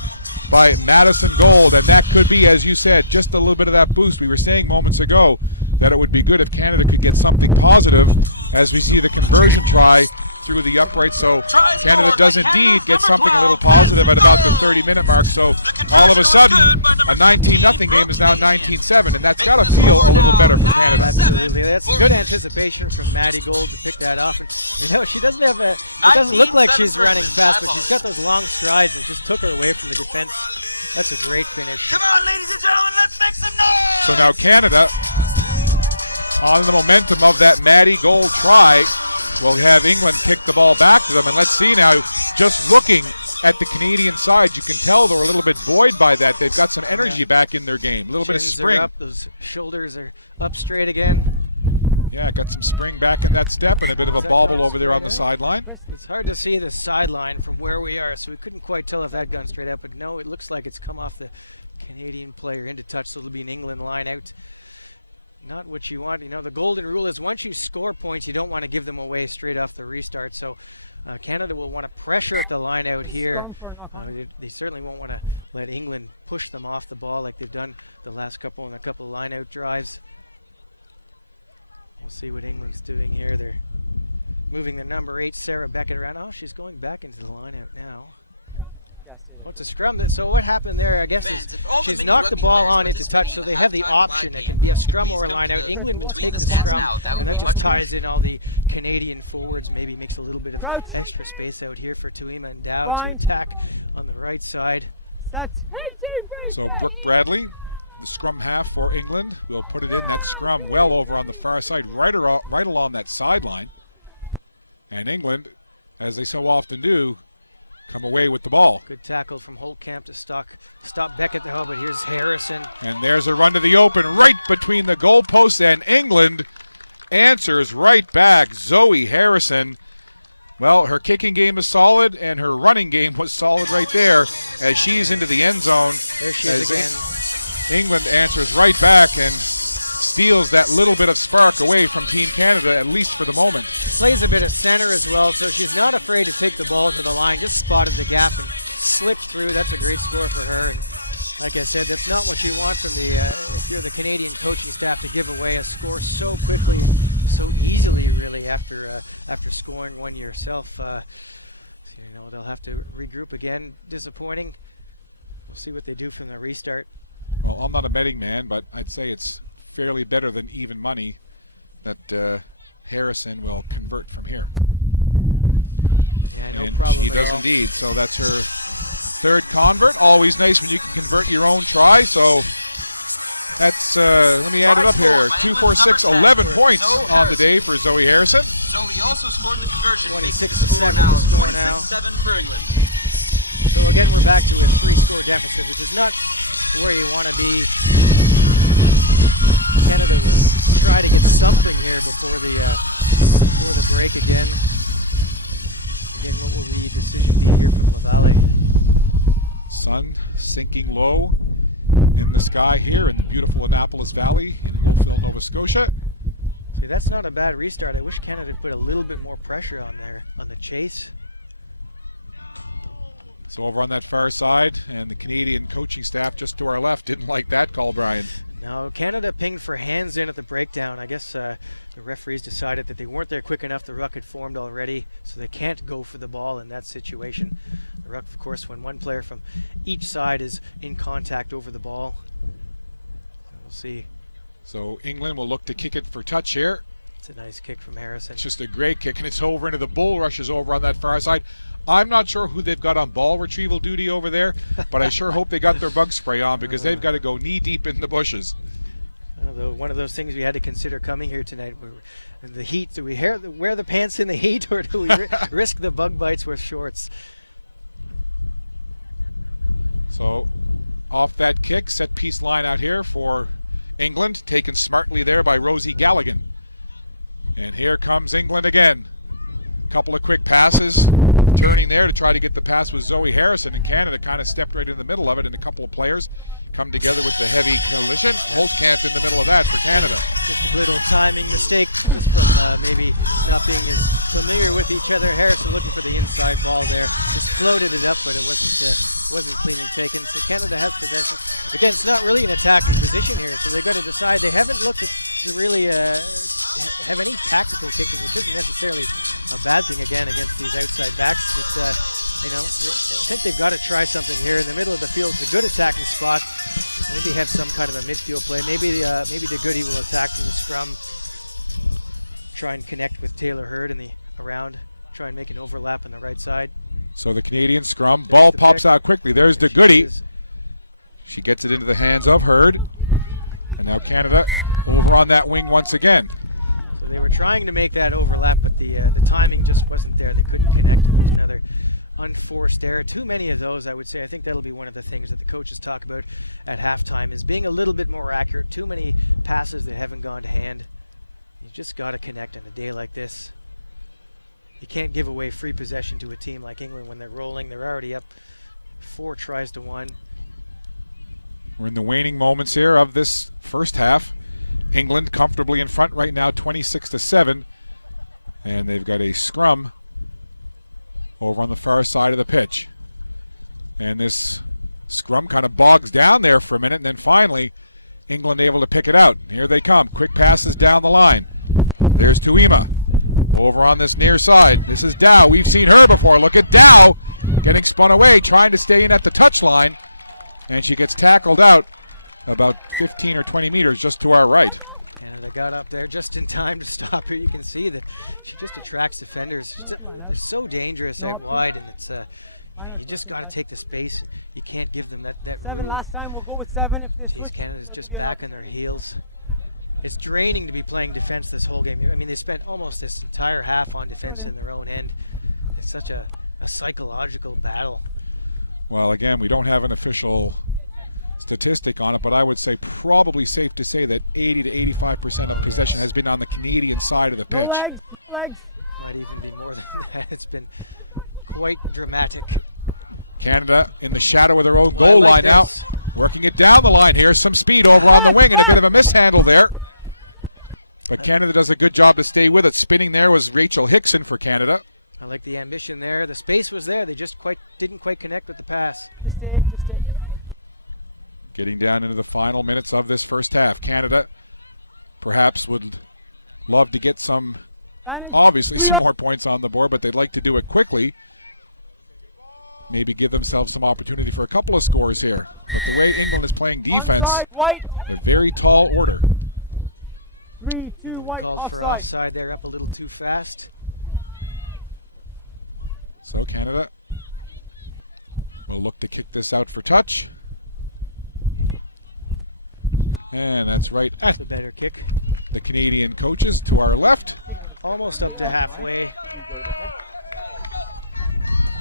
by Madison Gold, and that could be, as you said, just a little bit of that boost. We were saying moments ago that it would be good if Canada could get something positive as we see the conversion try through the upright. So Canada does indeed get something a little positive at about the 30-minute mark. So all of a sudden, a 19-0 game is now 19-7, and that's got to feel a little better for Canada. Absolutely. That's good anticipation from Maddie Gold to pick that off. And she doesn't have it doesn't look like she's running fast, but she's got those long strides and just took her away from the defense. That's a great finish. Come on, ladies and gentlemen, let's make some noise! So now Canada, on the momentum of that Maddie Gold try, will have England kick the ball back to them. And let's see now, just looking at the Canadian side, you can tell they're a little bit buoyed by that. They've got some energy back in their game, a little bit of spring. Are up, those shoulders are up straight again. Yeah, got some spring back in that step and a bit of a bobble over there on the sideline. It's hard to see the sideline from where we are, so we couldn't quite tell if that gone straight up, but no, it looks like it's come off the Canadian player into touch, so it'll be an England line out. Not what you want. The golden rule is once you score points, you don't want to give them away straight off the restart. So Canada will want to pressure at the line out here. They certainly won't want to let England push them off the ball like they've done the last couple and a couple line out drives. We'll see what England's doing here. They're moving the number 8, Sarah Beckett, around. Oh, she's going back into the line out now. Well, it's a scrum. So what happened there, I guess, is she's knocked the ball on into touch, so they have the option. It can be a scrum or a line out. England will take the scrum, and that just ties in all the Canadian forwards, maybe makes a little bit of extra space out here for Tuima and Dow to attack on the right side. So Brooke Bradley, the scrum half for England, will put it in that scrum well over on the far side, right along that sideline. And England, as they so often do, come away with the ball. Good tackle from Holtkamp to stop Beckett though, but here's Harrison. And there's a run to the open right between the goalposts, and England answers right back. Zoe Harrison, well, her kicking game is solid, and her running game was solid right there as she's into the end zone. There she is again. England answers right back and steals that little bit of spark away from Team Canada, at least for the moment. Plays a bit of center as well, so she's not afraid to take the ball to the line, just spotted the gap and slipped through. That's a great score for her. And like I said, that's not what you want from if you're the Canadian coaching staff, to give away a score so quickly and so easily, really, after scoring one yourself. They'll have to regroup again. Disappointing. We'll see what they do from the restart. Well, I'm not a betting man, but I'd say it's fairly better than even money that Harrison will convert from here. Yeah, no and problem. She does indeed. So that's her third convert. Always nice when you can convert your own try. So that's, let me add it up here. 2, 4, 6, 11 points on the day for Zoe Harrison. Zoe also scored the conversion. 26-7 the score now. 26-7 for England. So again, we're back to a 3-score deficit, which is not where you want to be. Canada will try to get something here before the break again. Again, what will the decision be here from Laval? Sun sinking low in the sky here in the beautiful Annapolis Valley in Wolfville, Nova Scotia. See, that's not a bad restart. I wish Canada put a little bit more pressure on the chase. So over on that far side, and the Canadian coaching staff just to our left didn't like that call, Brian. No, Canada pinged for hands in at the breakdown. I guess the referees decided that they weren't there quick enough. The ruck had formed already, so they can't go for the ball in that situation. The ruck, of course, when one player from each side is in contact over the ball. We'll see. So England will look to kick it for touch here. It's a nice kick from Harrison. It's just a great kick, and it's over into the bull rushes over on that far side. I'm not sure who they've got on ball retrieval duty over there, but I sure hope they got their bug spray on, because they've got to go knee deep in the bushes. One of those things we had to consider coming here tonight. The heat, do we wear the pants in the heat, or do we risk the bug bites with shorts? So off that kick, set piece line out here for England, taken smartly there by Rosie Galligan. And here comes England again. Couple of quick passes, turning there to try to get the pass with Zoe Harrison, and Canada kind of stepped right in the middle of it, and a couple of players come together with the heavy collision. Holtkamp in the middle of that for Canada. Just a little timing mistake, just from maybe not being as familiar with each other. Harrison looking for the inside ball there, just floated it up, but it wasn't cleanly taken. So Canada has possession. Again, it's not really an attacking position here, so they've got to decide. They haven't looked to really have any tactical kicking, which isn't necessarily a bad thing again against these outside backs. But I think they've got to try something here. In the middle of the field is a good attacking spot. Maybe have some kind of a midfield play. Maybe the Goody will attack from the scrum, try and connect with Taylor Hurd in the around, try and make an overlap on the right side. So the Canadian scrum, ball pops out quickly. There's the Goody. She gets it into the hands of Hurd. And now Canada over on that wing once again. So they were trying to make that overlap, but the timing just wasn't there. They couldn't connect, and here's another unforced error. Too many of those, I would say. I think that'll be one of the things that the coaches talk about at halftime, is being a little bit more accurate. Too many passes that haven't gone to hand. You just got to connect on a day like this. You can't give away free possession to a team like England when they're rolling. They're already up 4 tries to 1. We're in the waning moments here of this first half. England comfortably in front right now, 26-7. And they've got a scrum over on the far side of the pitch. And this scrum kind of bogs down there for a minute, and then finally England able to pick it out. Here they come. Quick passes down the line. There's Tuima over on this near side. This is Dow. We've seen her before. Look at Dow getting spun away, trying to stay in at the touchline. And she gets tackled out about 15 or 20 meters just to our right. Canada got up there just in time to stop her. You can see that she just attracts defenders. They're so dangerous out wide, and it's you just got to take the space. You can't give them that room. Last time, we'll go with 7. Jeez, Canada's just back on their heels. It's draining to be playing defense this whole game. I mean, they spent almost this entire half on defense in their own end. It's such a psychological battle. Well, again, we don't have an official statistic on it, but I would say probably safe to say that 80 to 85% of possession has been on the Canadian side of the pitch. Legs. Might even be more than that. It's been quite dramatic. Canada in the shadow of their own goal line now, working it down the line here. Some speed over on the wing and a bit of a mishandle there. But Canada does a good job to stay with it. Spinning there was Rachel Hickson for Canada. I like the ambition there. The space was there. They just didn't quite connect with the pass. Just stay. Getting down into the final minutes of this first half. Canada perhaps would love to get some more points on the board, but they'd like to do it quickly. Maybe give themselves some opportunity for a couple of scores here. But the way England is playing defense, a very tall order. 3, 2, England called for offside there, up a little too fast. So Canada will look to kick this out for touch. And that's right at the better kick. The Canadian coaches to our left. Almost up to halfway.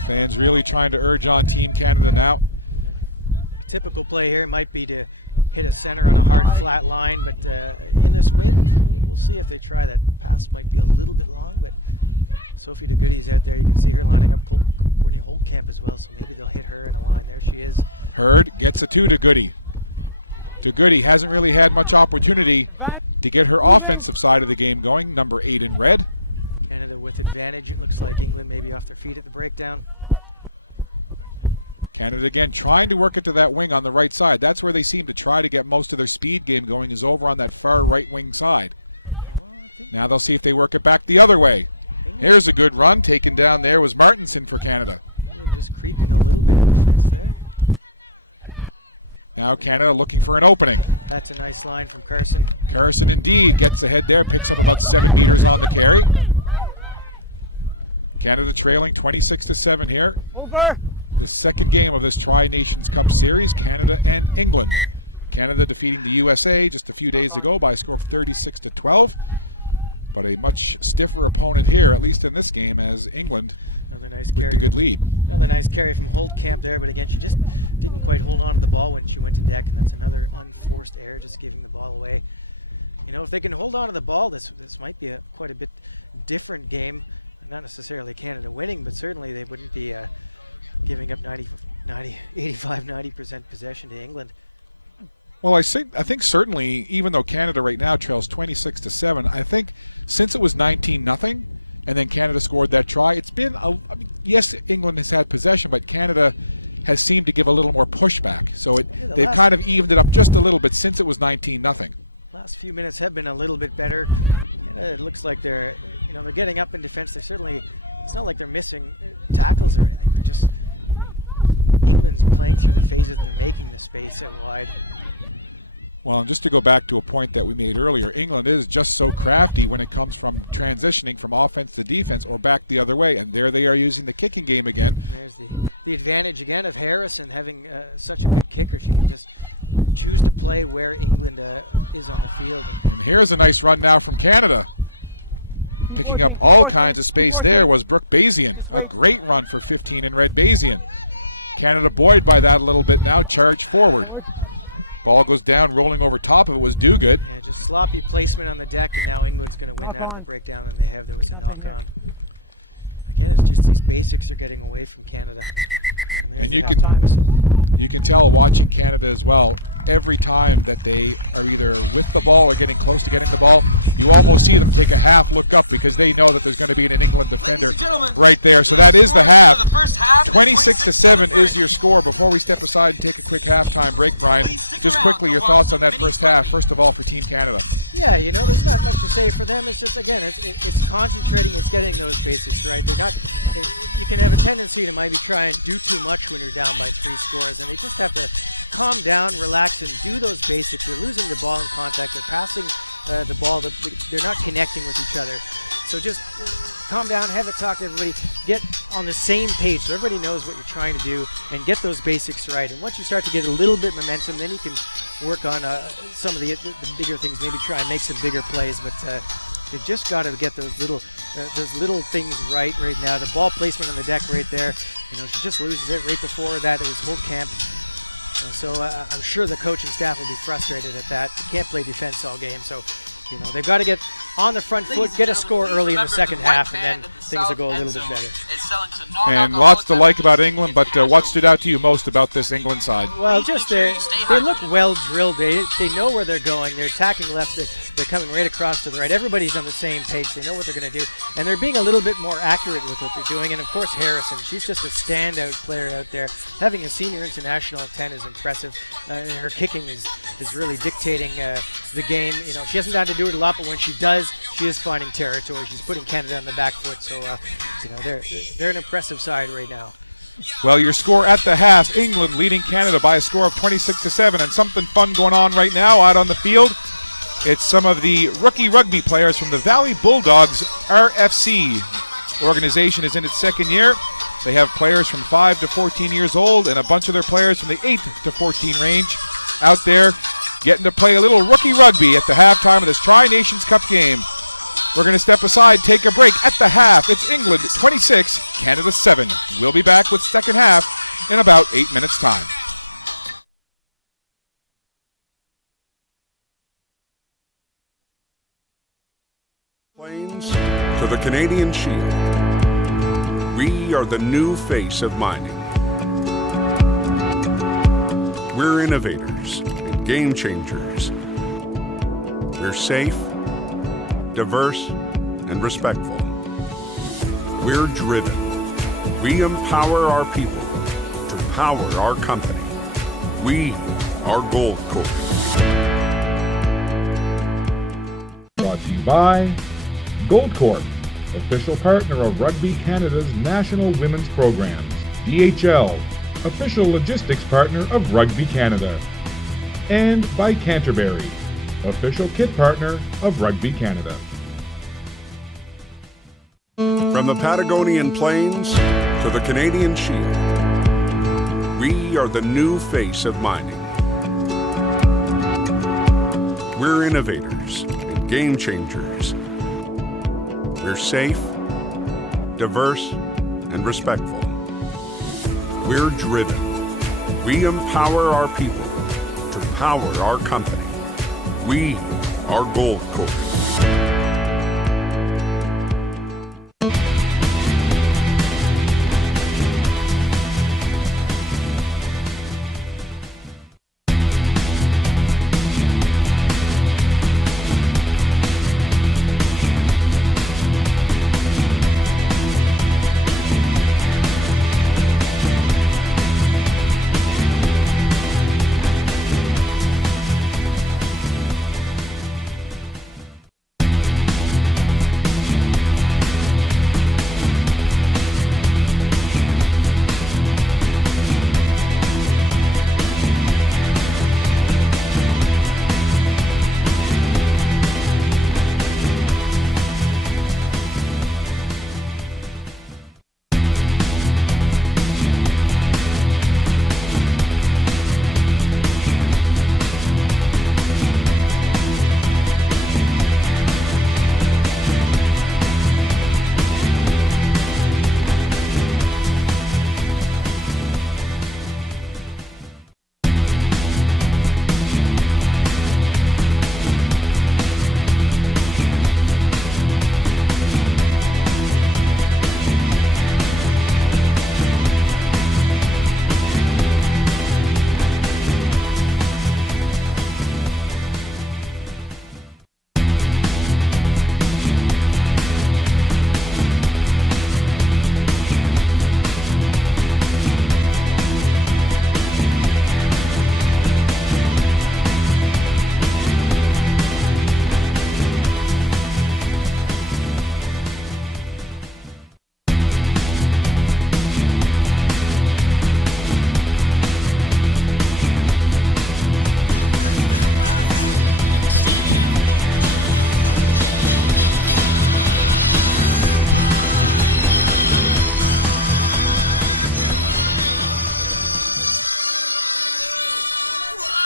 Fans really trying to urge on Team Canada now. A typical play here might be to hit a center on a hard flat line, but in this wind, we'll see if they try that. Pass might be a little bit long, but Sophie de Goody's out there. You can see her lining up Courtney Holtkamp as well, so maybe they'll hit her in a line. There she is. Hurd gets a 2 to Goody. De Goody hasn't really had much opportunity to get her offensive side of the game going. Number 8 in red. Canada with advantage. It looks like England maybe off their feet at the breakdown. Canada again trying to work it to that wing on the right side. That's where they seem to try to get most of their speed game going, is over on that far right wing side. Now they'll see if they work it back the other way. Here's a good run. Taken down there was Martinson for Canada. England just creeping a little bit in defense there. Now Canada looking for an opening. That's a nice line from Carson. Carson indeed gets ahead there, picks up about 7 meters on the carry. Canada trailing 26-7 here. Over. The second game of this Tri-Nations Cup series, Canada and England. Canada defeating the USA just a few days ago by a score of 36-12. But a much stiffer opponent here, at least in this game, as England Another nice with carry. the good lead. Another nice carry from Holtkamp there, but again, she just didn't quite hold on to the ball when she went to deck, and that's another unforced error, just giving the ball away. You know, if they can hold on to the ball, this might be quite a bit different game. Not necessarily Canada winning, but certainly they wouldn't be giving up 85-90% possession to England. Well, I think certainly, even though Canada right now trails 26-7, I think since it was 19-0, and then Canada scored that try, it's been, yes, England has had possession, but Canada has seemed to give a little more pushback. So they've kind of evened it up just a little bit since it was 19-0. Last few minutes have been a little bit better. It looks like they're getting up in defense. It's not like they're missing tackles or anything. They're just, England's playing through the phases and they're making the space out wide. Well, and just to go back to a point that we made earlier, England is just so crafty when it comes from transitioning from offense to defense or back the other way. And there they are using the kicking game again. And there's the advantage again of Harrison having such a good kicker. She can just choose to play where England is on the field. And here's a nice run now from Canada. Picking up all kinds of space there was Brooke Bazian. A great run for 15 in red Bazian. Canada buoyed by that a little bit now, charge forward. Ball goes down, rolling over top of it was Duguid. Yeah, just sloppy placement on the deck, and now England's going to win out of the breakdown than they have. There was a knock-on. Again, it's just these basics are getting away from Canada. And there's the halftime whistle. You can tell watching Canada as well, every time that they are either with the ball or getting close to getting the ball, you almost see them take a half look up because they know that there's going to be an England defender right there. So that is the half. 26-7 is your score. Before we step aside and take a quick halftime break, Brian, just quickly your thoughts on that first half, first of all for Team Canada. Yeah, there's not much to say for them. It's just, again, it's concentrating, it's getting those basics right. They're not. You can have a tendency to maybe try and do too much when you're down by 3 scores, and they just have to calm down, relax, and do those basics. They're losing the ball in contact. They're passing the ball. They're not connecting with each other. So just calm down, have a talk to everybody, get on the same page so everybody knows what you're trying to do, and get those basics right. And once you start to get a little bit momentum, then you can work on some of the bigger things, maybe try and make some bigger plays. But they've just got to get those little things right now. The ball placement on the deck right there, she just loses it. Right before that, it was Holtkamp. So I'm sure the coaching staff will be frustrated at that. They can't play defense all game, so they've got to get on the front foot, get a score early in the second half, and then things will go a little bit better. And lots to like about England, but what stood out to you most about this England side? Well, just they look well drilled. They know where they're going. They're attacking left. They're coming right across to the right. Everybody's on the same page. They know what they're going to do, and they're being a little bit more accurate with what they're doing. And of course, Harrison, she's just a standout player out there. Having a senior international at 10 is impressive. Her kicking is really dictating the game. She hasn't had to do it a lot, but when she does, she is finding territory. She's putting Canada on the back foot. So they're an impressive side right now. Well, your score at the half, England leading Canada by a score of 26-7, and something fun going on right now out on the field. It's some of the rookie rugby players from the Valley Bulldogs RFC organization is in its second year. They have players from 5 to 14 years old and a bunch of their players from the 8 to 14 range out there getting to play a little rookie rugby at the halftime of this Tri-Nations Cup game. We're going to step aside, take a break. At the half, it's England 26, Canada 7. We'll be back with second half in about 8 minutes' time. Plains to the Canadian Shield. We are the new face of mining. We're innovators and game changers. We're safe, diverse, and respectful. We're driven. We empower our people to power our company. We are Gold Corp. Brought to you by Gold Corp, official partner of Rugby Canada's National Women's Programs. DHL, official logistics partner of Rugby Canada. and by Canterbury, official kit partner of Rugby Canada. From the Patagonian Plains to the Canadian Shield, we are the new face of mining. We're innovators, game changers. We're safe, diverse, and respectful. We're driven. We empower our people to power our company. We are Gold Coast.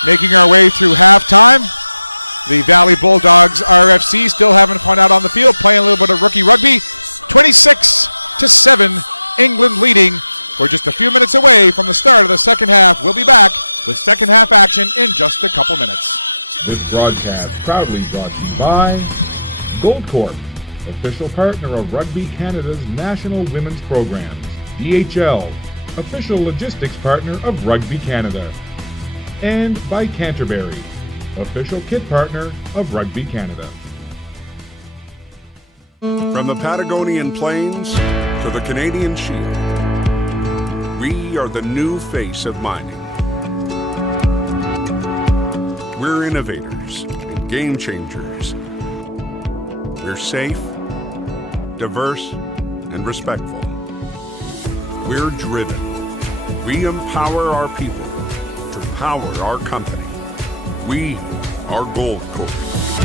Making our way through halftime, the Valley Bulldogs RFC still having fun out on the field, playing a little bit of rookie rugby. 26-7, England leading. We're just a few minutes away from the start of the second half. We'll be back with second half action in just a couple minutes. This broadcast proudly brought to you by Gold Corp, official partner of Rugby Canada's national women's programs. DHL, official logistics partner of Rugby Canada. And by Canterbury, official kit partner of Rugby Canada. From the Patagonian Plains to the Canadian Shield, we are the new face of mining. We're innovators, game changers. We're safe, diverse, and respectful. We're driven. We empower our people to power our company. We are Gold Coast.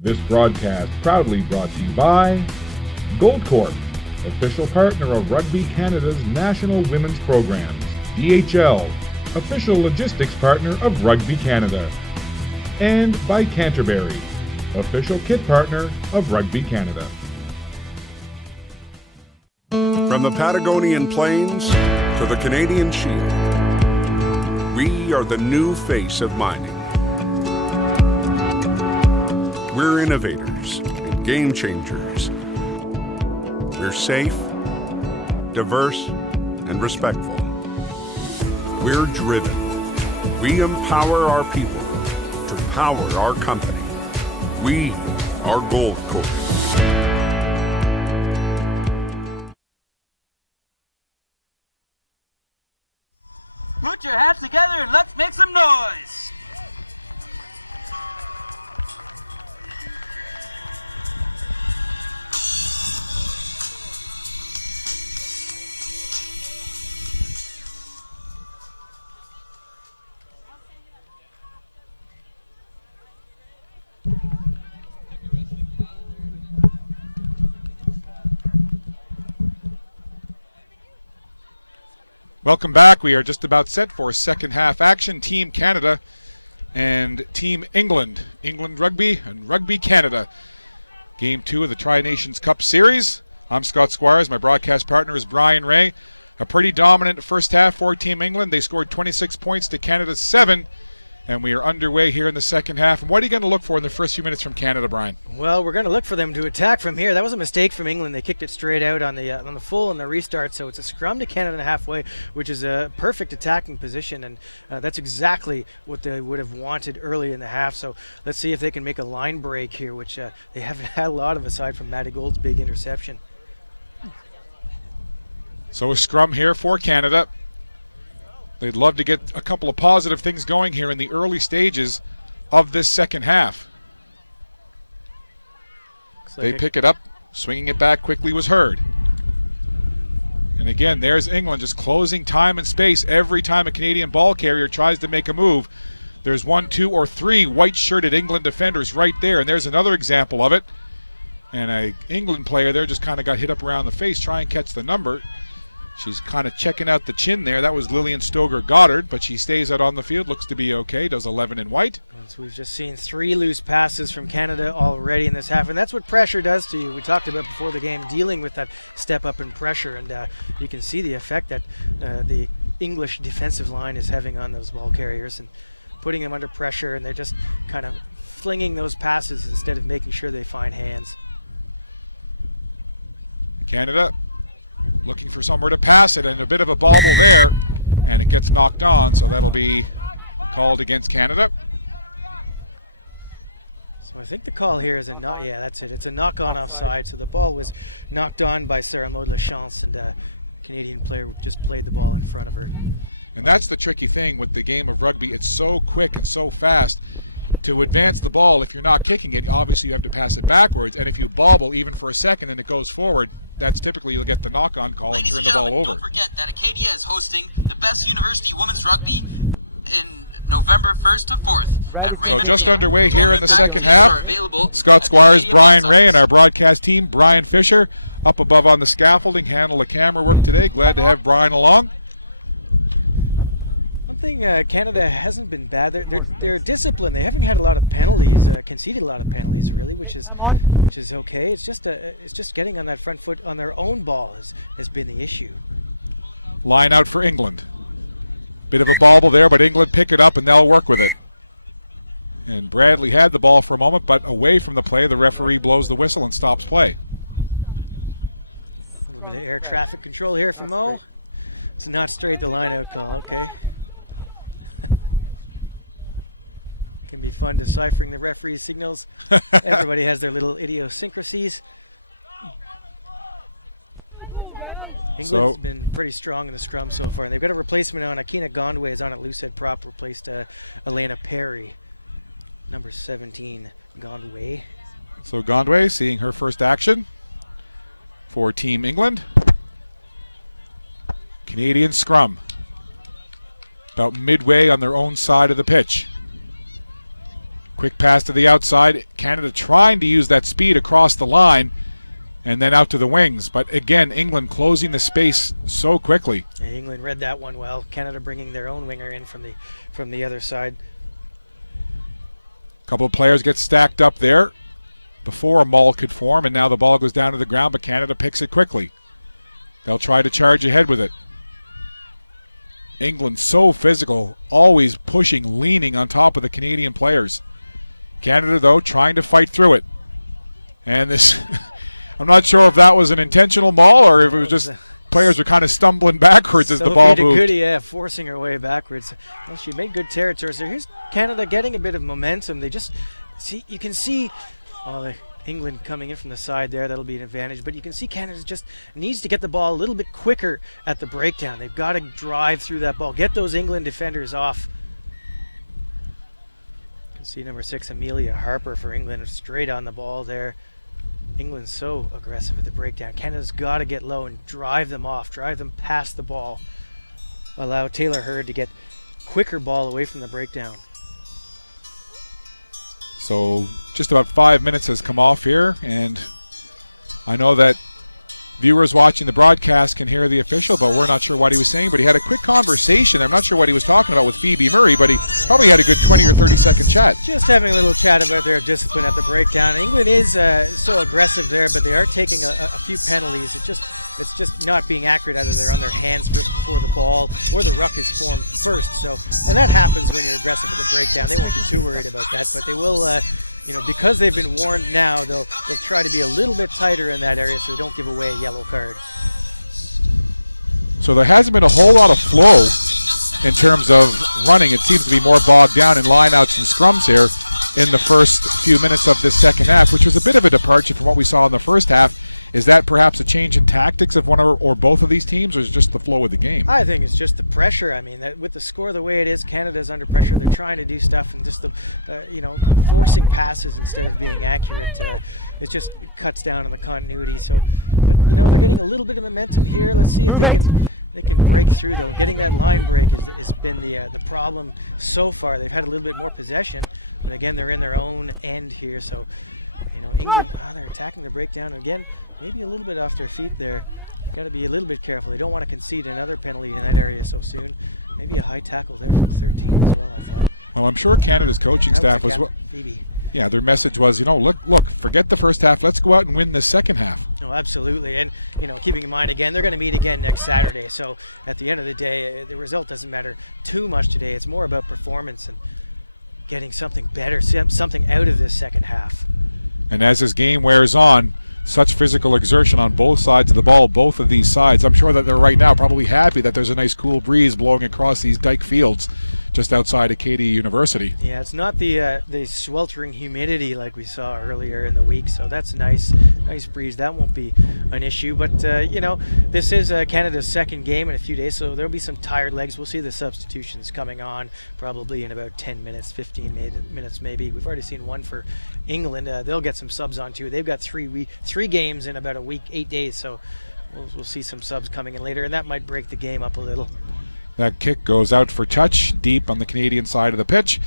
This broadcast proudly brought to you by Gold Corp, official partner of Rugby Canada's national women's programs. DHL, official logistics partner of Rugby Canada. And by Canterbury, official kit partner of Rugby Canada. From the Patagonian Plains to the Canadian Shield, we are the new face of mining. We're innovators, game changers. We're safe, diverse, and respectful. We're driven. We empower our people to power our company. We are Gold Coast. Put your hands together and let's make some noise. Welcome back. We are just about set for second half action. Team Canada and Team England. England Rugby and Rugby Canada. Game 2 of the Tri-Nations Cup Series. I'm Scott Squires. My broadcast partner is Brian Ray. A pretty dominant first half for Team England. They scored 26 points to Canada's 7. And we are underway here in the second half. And what are you going to look for in the first few minutes from Canada, Brian? Well, we're going to look for them to attack from here. That was a mistake from England. They kicked it straight out on the full and the restart. So it's a scrum to Canada halfway, which is a perfect attacking position. And that's exactly what they would have wanted early in the half. So let's see if they can make a line break here, which they haven't had a lot of aside from Matty Gould's big interception. So a scrum here for Canada. They'd love to get a couple of positive things going here in the early stages of this second half. They pick it up. Swinging it back quickly was Hurd. And again, there's England just closing time and space every time a Canadian ball carrier tries to make a move. There's 1, 2, or 3 white-shirted England defenders right there, and there's another example of it. And an England player there just kind of got hit up around the face trying to catch the number. She's kind of checking out the chin there. That was Lillian Stoger-Goddard, but she stays out on the field, looks to be okay, does 11 in white. So we've just seen 3 loose passes from Canada already in this half, and that's what pressure does to you. We talked about before the game, dealing with that step up in pressure, and you can see the effect that the English defensive line is having on those ball carriers and putting them under pressure, and they're just kind of flinging those passes instead of making sure they find hands. Canada looking for somewhere to pass it, and a bit of a bobble there, and it gets knocked on, so that'll be called against Canada. So I think the call here is a knock. Yeah, that's it. It's a knock on offside, so the ball was knocked on by Sarah Maud Lachance, and a Canadian player just played the ball in front of her. And that's the tricky thing with the game of rugby. It's so quick and so fast. To advance the ball, if you're not kicking it, obviously you have to pass it backwards, and if you bobble even for a second and it goes forward, that's typically you'll get the knock-on call and turn the ball over. Don't forget that Acadia is hosting the best university women's rugby in November 1st to 4th at Raymond So just Field. underway here in the second Tournament half. packages Scott are Squires, available Brian at Ray, and the our broadcast team, Brian Fisher, up above on the scaffolding, handle the camera work today. Glad to have Brian along. One thing, Canada hasn't been bad. They're disciplined. They haven't had a lot of penalties, conceded a lot of penalties, really, which is okay. It's just getting on that front foot on their own ball has been the issue. Line out for England. Bit of a bobble there, but England pick it up and they'll work with it. And Bradley had the ball for a moment, but away from the play, the referee blows the whistle and stops play. A little bit of air traffic control here from Mo. It's not straight the line out call. Okay. Can be fun deciphering the referee's signals. Everybody has their little idiosyncrasies. England's been pretty strong in the scrum so far, and they've got a replacement on. Akina Gondwe is on at loosehead prop, replaced Elena Perry, number 17, Gondwe. So Gondwe seeing her first action for Team England. Canadian scrum. About midway on their own side of the pitch. Quick pass to the outside. Canada trying to use that speed across the line and then out to the wings. But again, England closing the space so quickly. Yeah, England read that one well. Canada bringing their own winger in from the other side. A couple of players get stacked up there before a maul could form, and now the ball goes down to the ground, but Canada picks it quickly. They'll try to charge ahead with it. England so physical, always pushing, leaning on top of the Canadian players. Canada, though, trying to fight through it. And this, I'm not sure if that was an intentional maul or if it was just players were kind of stumbling backwards as the ball moved. Goody, yeah, forcing her way backwards. Well, she made good territory. So here's Canada getting a bit of momentum. They just see, you can see England coming in from the side there. That'll be an advantage. But you can see Canada just needs to get the ball a little bit quicker at the breakdown. They've got to drive through that ball, get those England defenders off. You can see number 6, Amelia Harper for England, straight on the ball there. England's so aggressive at the breakdown. Canada's got to get low and drive them off, drive them past the ball. Allow Taylor Hurd to get quicker ball away from the breakdown. So just about 5 minutes has come off here, and I know that Viewers watching the broadcast can hear the official, but we're not sure what he was saying. But he had a quick conversation. I'm not sure what he was talking about with Phoebe Murray, but he probably had a good 20 or 30-second chat. Just having a little chat about their discipline at the breakdown. England is so aggressive there, but they are taking a few penalties. It's just not being accurate. Either they're on their hands first before the ball, or the ruck is formed first. So, and that happens when you're aggressive at the breakdown. They won't be too worried about that, but they will. Because they've been warned now, they'll try to be a little bit tighter in that area so they don't give away a yellow card. So there hasn't been a whole lot of flow in terms of running. It seems to be more bogged down in lineouts and scrums here in the first few minutes of this second half, which was a bit of a departure from what we saw in the first half. Is that perhaps a change in tactics of one or both of these teams, or is it just the flow of the game? I think it's just the pressure. I mean, with the score the way it is, Canada's under pressure. They're trying to do stuff, and just the, forcing passes instead of being accurate. It just cuts down on the continuity. So, but they're getting a little bit of momentum here. Let's see if they can break through, though. Getting that line break has been the problem so far. They've had a little bit more possession, but again, they're in their own end here. So, England, they're attacking the breakdown again. Maybe a little bit off their feet there. Got to be a little bit careful. They don't want to concede another penalty in that area so soon. Maybe a high tackle there from 13 as well, I thought. Well, I'm sure Canada's coaching staff was Phoebe. Yeah, their message was, look, forget the first half. Let's go out and win the second half. No, absolutely. And, keeping in mind, again, they're going to meet again next Saturday. So at the end of the day, the result doesn't matter too much today. It's more about performance and getting something better, something out of this second half. And as this game wears on, such physical exertion on both sides of the ball, both of these sides. I'm sure that they're right now probably happy that there's a nice cool breeze blowing across these dike fields just outside Acadia University. Yeah, it's not the sweltering humidity like we saw earlier in the week, so that's a nice breeze. That won't be an issue. But, this is Canada's second game in a few days, so there'll be some tired legs. We'll see the substitutions coming on probably in about 10 minutes, 15 minutes maybe. We've already seen one for England. They'll get some subs on too. They've got three games in about a week, 8 days, so we'll see some subs coming in later, and that might break the game up a little. That kick goes out for touch deep on the Canadian side of the pitch.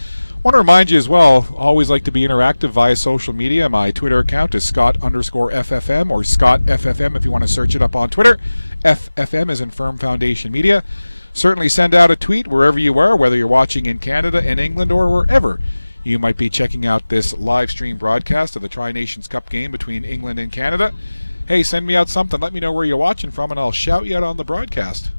Want to remind you as well, always like to be interactive via social media. My Twitter account is Scott_FFM or ScottFFM if you want to search it up on Twitter. FFM is in Firm Foundation Media. Certainly send out a tweet wherever you are, whether you're watching in Canada, in England, or wherever you might be checking out this live stream broadcast of the Tri-Nations Cup game between England and Canada. Hey, send me out something. Let me know where you're watching from, and I'll shout you out on the broadcast.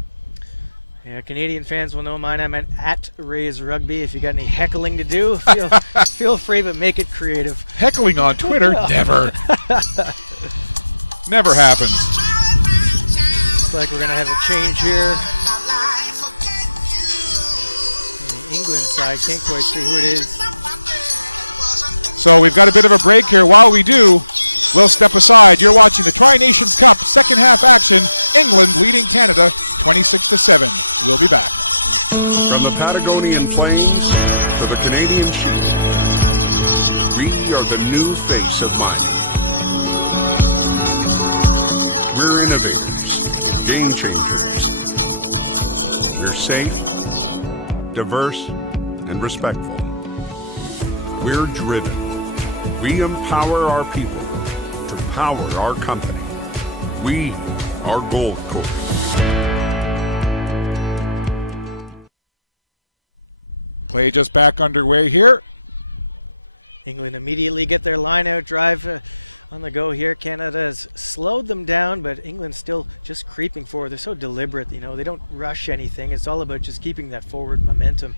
Yeah, Canadian fans will know mine. I'm at Rays Rugby. If you got any heckling to do, feel free, but make it creative. Heckling on Twitter? Never. Never happens. Looks like we're going to have a change here. On the England side, can't quite see who it is. So we've got a bit of a break here. While we do, we'll step aside. You're watching the Tri-Nations Cup second half action. England leading Canada 26-7. We'll be back. From the Patagonian Plains to the Canadian Shield, we are the new face of mining. We're innovators, game changers. We're safe, diverse, and respectful. We're driven. We empower our people to power our company. We are Gold Corp. Play just back underway here. England immediately get their line-out drive on the go here. Canada has slowed them down, but England's still just creeping forward. They're so deliberate, they don't rush anything. It's all about just keeping that forward momentum.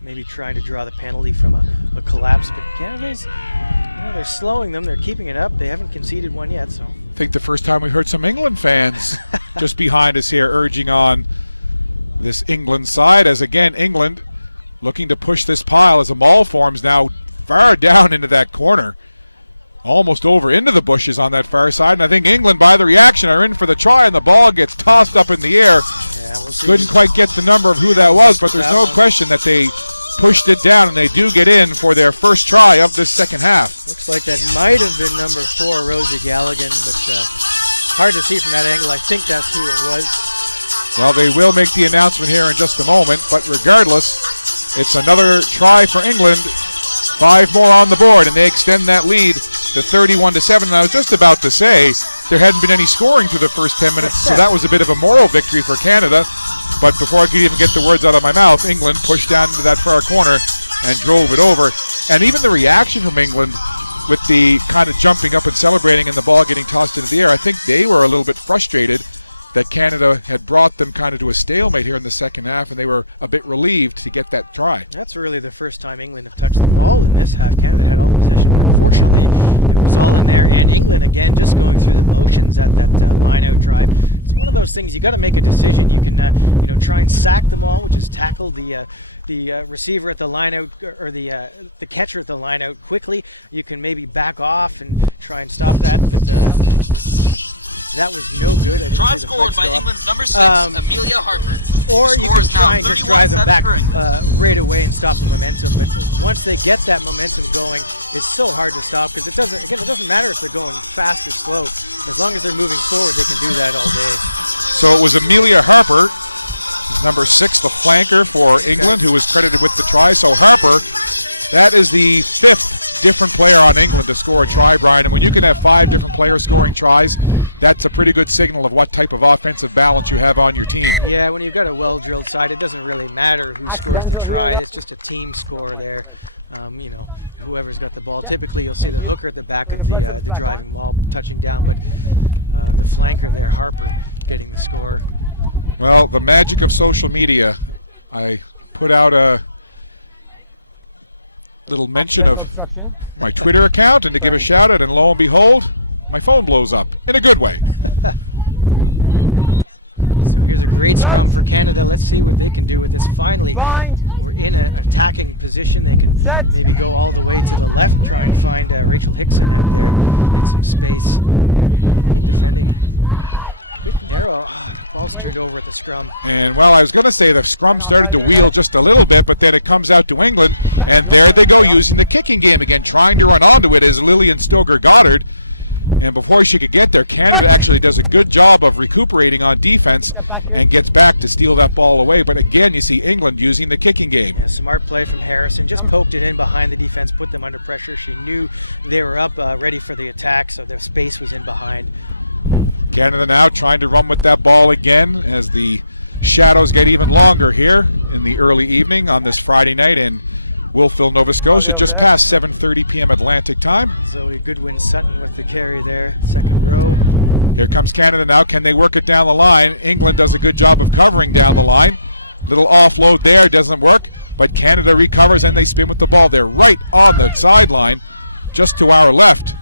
Maybe trying to draw the penalty from a collapse, but Canada's, they're slowing them. They're keeping it up. They haven't conceded one yet, so. I think the first time we heard some England fans just behind us here urging on this England side, as again, England looking to push this pile as a maul forms now far down into that corner. Almost over into the bushes on that far side, and I think England, by the reaction, are in for the try, and the ball gets tossed up in the air. Yeah, we'll see. Couldn't quite get the number of who that was, but there's no question that they pushed it down, and they do get in for their first try of this second half. Looks like that might have been number 4, Rosie Galligan, but hard to see from that angle. I think that's who it was. Well, they will make the announcement here in just a moment, but regardless, it's another try for England. 5 more on the board, and they extend that lead to 31-7. And I was just about to say, there hadn't been any scoring through the first 10 minutes, so that was a bit of a moral victory for Canada. But before I could even get the words out of my mouth, England pushed down into that far corner and drove it over. And even the reaction from England with the kind of jumping up and celebrating and the ball getting tossed into the air, I think they were a little bit frustrated that Canada had brought them kind of to a stalemate here in the second half, and they were a bit relieved to get that try. That's really the first time England have touched the ball in this half. Canada had all the possession, but unfortunately it was all in there. And England, again, just going through the motions at that line-out drive. It's one of those things you got to make a decision. You can, try and sack them all, which is tackle the receiver at the line-out, or the catcher at the line-out quickly. You can maybe back off and try and stop that, but that was no good. I didn't Try see the scored flag by go up. England's number 6, Amelia Harper. Or you can try and just drive them back for England. right away and stop the momentum. But once they get that momentum going, it's so hard to stop, because it doesn't matter if they're going fast or slow. As long as they're moving forward, they can do that all day. So it was Amelia Harper, number 6, the flanker for England, who was credited with the try. So Harper, that is the 5th different player on England to score a try, Brian. And when you can have 5 different players scoring tries, that's a pretty good signal of what type of offensive balance you have on your team. Yeah, when you've got a well-drilled side, it doesn't really matter who scores the try. It's just a team score there. Whoever's got the ball. Typically, you'll see the hooker at the back of the driving ball touching down, but the flanker there, Harper, getting the score. Well, the magic of social media. I put out a little mention of my Twitter account and to give a shout out, and lo and behold, my phone blows up in a good way. So here's a great scrum for Canada. Let's see what they can do with this. Finally, we're in an attacking position. They can maybe go all the way to the left, try and find Rachel Hickson out there in some space. Defending a bit narrow. The ball's turned over at the scrum. And, well, I was going to say the scrum started to wheel just a little bit, but then it comes out to England, and there they go using the kicking game again. Trying to run onto it is Lillian Stoger-Goddard. And before she could get there, Canada actually does a good job of recuperating on defense and gets back to steal that ball away. But again, you see England using the kicking game. Yeah, smart play from Harrison. Just poked it in behind the defense, put them under pressure. She knew they were up, ready for the attack, so their space was in behind. Canada now trying to run with that ball again as the shadows get even longer here in the early evening on this Friday night in Wolfville, Nova Scotia, just past 7:30 p.m. Atlantic time. Zoe Goodwin-Sutton with the carry there, second row. Here comes Canada now. Can they work it down the line? England does a good job of covering down the line. Little offload there, doesn't work, but Canada recovers and they spin with the ball. They're right on the sideline, just to our left.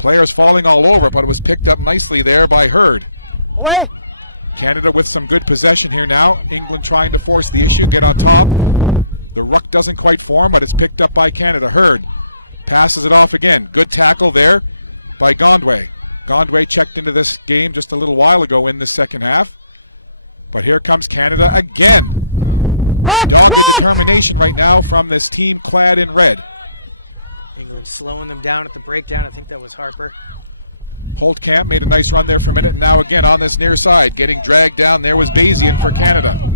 Players falling all over, but it was picked up nicely there by Hurd. Canada with some good possession here now. England trying to force the issue, get on top. The ruck doesn't quite form, but it's picked up by Canada. Hurd passes it off again. Good tackle there by Gondway. Gondway checked into this game just a little while ago in the second half. But here comes Canada again. Dogged determination right now from this team clad in red. England slowing them down at the breakdown. I think that was Harper. Holtkamp made a nice run there for a minute, and now again on this near side. Getting dragged down there was Bazian for Canada.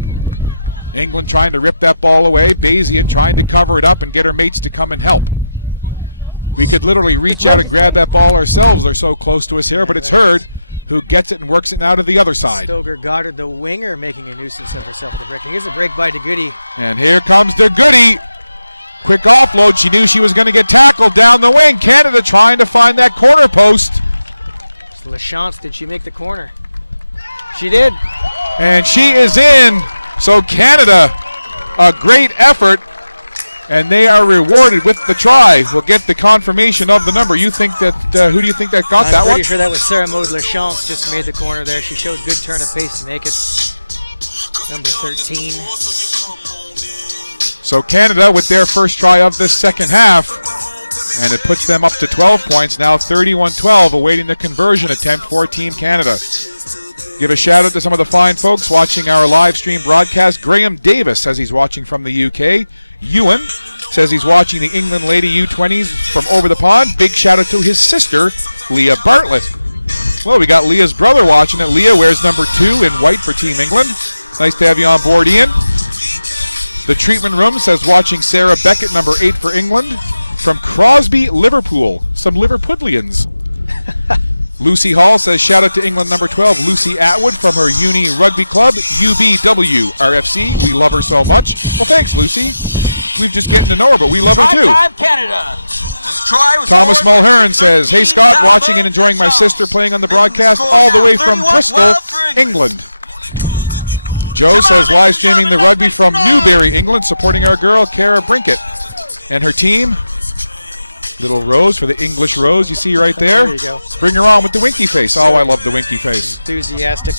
England trying to rip that ball away. Bazian trying to cover it up and get her mates to come and help. We could literally reach out and grab that ball ourselves. They're so close to us here, but it's Hurd who gets it and works it now to the other side. Stoger-Goddard, the winger, making a nuisance of herself at the break. Here's a break by DeGoody. And here comes DeGoody. Quick offload. She knew she was going to get tackled down the wing. Canada trying to find that corner post. LaChance, did she make the corner? She did. And she is in. So Canada, a great effort, and they are rewarded with the try. We'll get the confirmation of the number. You think that, who do you think that got that one? I'm pretty sure that was Sarah Maud LaChance, just made the corner there. She showed good turn of pace to make it. Number 13. So Canada with their first try of this second half, and it puts them up to 12 points, now 31-12, awaiting the conversion attempt for Team Canada. Give a shout out to some of the fine folks watching our live stream broadcast. Graham Davis says he's watching from the UK. Ewan says he's watching the England Lady U20s from over the pond. Big shout out to his sister, Leah Bartlett. Well, we got Leah's brother watching it. Leah wears number 2 in white for Team England. Nice to have you on board, Ian. The treatment room says watching Sarah Beckett, number 8 for England. From Crosby, Liverpool. Some Liverpudlians. Lucy Hall says, shout out to England number 12, Lucy Atwood from her uni rugby club, UBW RFC. We love her so much. Well, thanks, Lucy. We're just getting to know her, but we love her too. Time Canada. Thomas Mulhern says, hey Scott, watching and enjoying my sister playing on the broadcast all the way from Bristol, England. Joe says, live streaming the rugby from Newbury, England, supporting our girl, Cara Brinkett, and her team. Little Rose for the English Rose you see right there. There you go. Bring her on with the winky face. Oh, I love the winky face. Enthusiastic.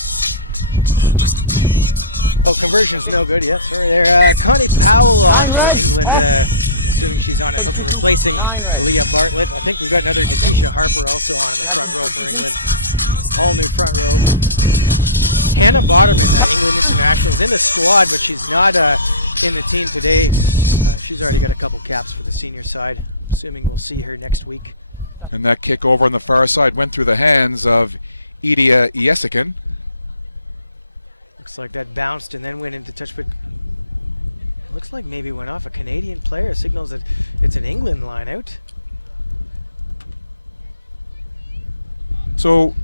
Oh, conversion's no good. Yep, sorry there. Connie Powell on for England. Assuming she's on at hooker, replacing Leah Bartlett. I think we've got another Natisha Harper also on in the front row for England. All new front row. Hannah Botterman, England International, is in the squad, but she's not in the team today. She's already got a couple caps for the senior side. Assuming we'll see her next week. And that kick over on the far side went through the hands of Idia Iesikin. Looks like that bounced and then went into touch, but looks like maybe went off a Canadian player. Signals that it's an England line out. So,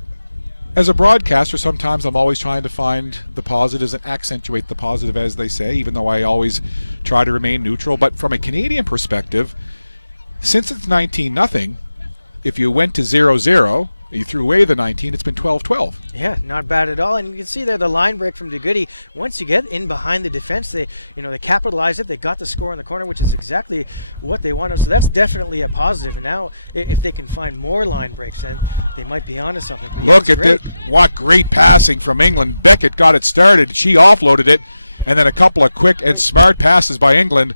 as a broadcaster, sometimes I'm always trying to find the positives and accentuate the positive, as they say, even though I always try to remain neutral. But from a Canadian perspective, since it's 19-0, if you went to 0-0, you threw away the 19, it's been 12-12. Yeah, not bad at all. And you can see there the line break from DeGoody. Once you get in behind the defense, they capitalized it. They got the score in the corner, which is exactly what they wanted. So that's definitely a positive. And now, if they can find more line breaks, then they might be onto something. But look at that! What great passing from England. Beckett got it started. She offloaded it, and then a couple of quick and smart passes by England.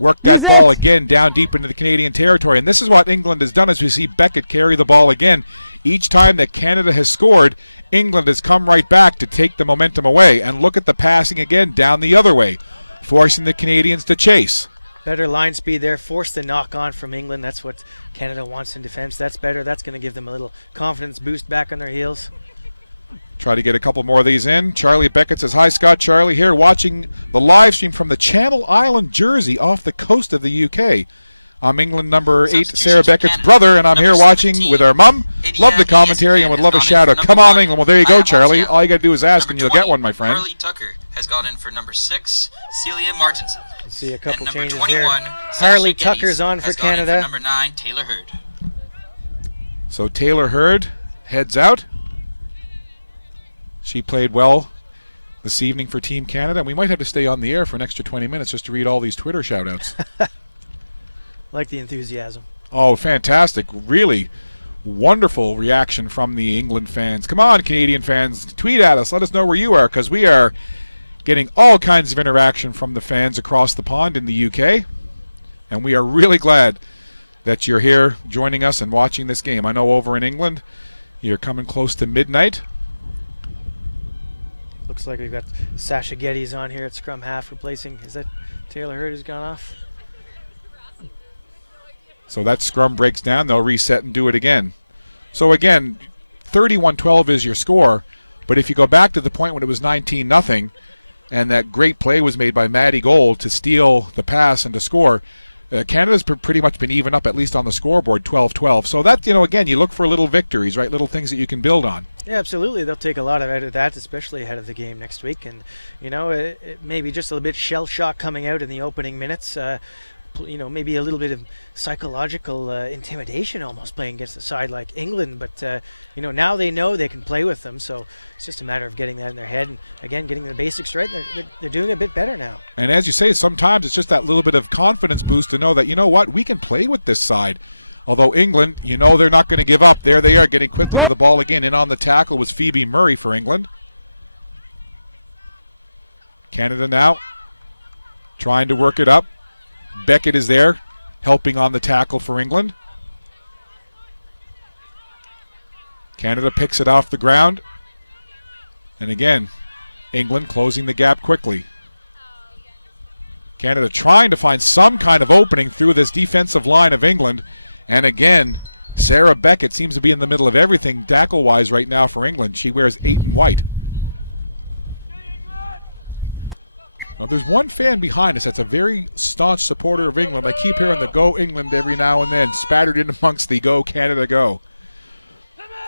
Worked that ball again down deep into the Canadian territory. And this is what England has done as we see Beckett carry the ball again. Each time that Canada has scored, England has come right back to take the momentum away. And look at the passing again down the other way, forcing the Canadians to chase. Better line speed there. Force the knock on from England. That's what Canada wants in defense. That's better. That's going to give them a little confidence boost back on their heels. Try to get a couple more of these in. Charlie Beckett says, hi Scott, Charlie here watching the live stream from the Channel Island, Jersey, off the coast of the UK. I'm England number 8, Sarah Beckett's brother, and I'm here watching with our mum. Love the commentary and would love a shout out. Come on, England. Well, there you go, Charlie. All you got to do is ask and you'll get one, my friend. Harley Tucker has gone in for number 6, Celia Martinson. See a couple changes 21, here. Harley Tucker's on for Canada. Number 9, Taylor Hurd. So Taylor Hurd heads out. She played well this evening for Team Canada, and we might have to stay on the air for an extra 20 minutes just to read all these Twitter shout-outs. Like the enthusiasm. Oh, fantastic. Really wonderful reaction from the England fans. Come on, Canadian fans, tweet at us. Let us know where you are, because we are getting all kinds of interaction from the fans across the pond in the UK, and we are really glad that you're here joining us and watching this game. I know over in England, you're coming close to midnight. Looks like we've got Sasha Geddes on here at scrum half, replacing, is that Taylor Hurd who's gone off? So that scrum breaks down. They'll reset and do it again. So again, 31-12 is your score, but if you go back to the point when it was 19-0, and that great play was made by Maddie Gold to steal the pass and to score, Canada's pretty much been even up, at least on the scoreboard, 12-12. So that, again, you look for little victories, right? Little things that you can build on. Yeah, absolutely. They'll take a lot out of that, especially ahead of the game next week. And, it may be just a little bit shell shock coming out in the opening minutes. Maybe a little bit of psychological intimidation almost playing against a side like England. But, now they know they can play with them. So it's just a matter of getting that in their head. And, again, getting the basics right. They're doing a bit better now. And as you say, sometimes it's just that little bit of confidence boost to know that, we can play with this side. Although England, they're not going to give up. There they are, getting quickly to the ball again. In on the tackle was Phoebe Murray for England. Canada now trying to work it up. Beckett is there, helping on the tackle for England. Canada picks it off the ground. And again, England closing the gap quickly. Canada trying to find some kind of opening through this defensive line of England. And again, Sarah Beckett seems to be in the middle of everything tackle-wise right now for England. She wears 8 in white. Now, there's one fan behind us that's a very staunch supporter of England. I keep hearing the Go England every now and then, spattered in amongst the Go Canada Go.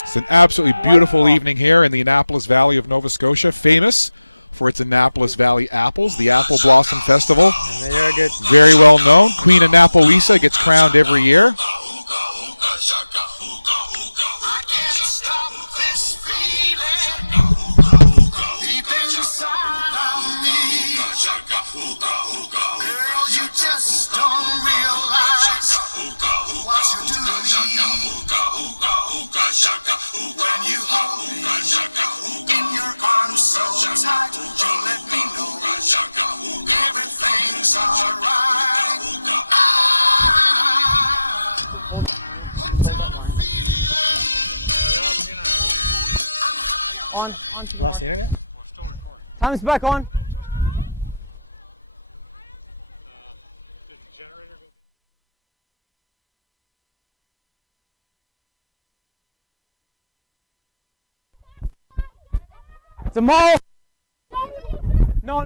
It's an absolutely beautiful evening here in the Annapolis Valley of Nova Scotia, famous for its Annapolis Valley apples, the Apple Blossom Festival. And they are good. Very well known. Queen Annapolisa gets crowned every year. When you hold me in your arms so tight, you let me know everything's alright. On. Lost the internet? Time's back on. Tomorrow. No.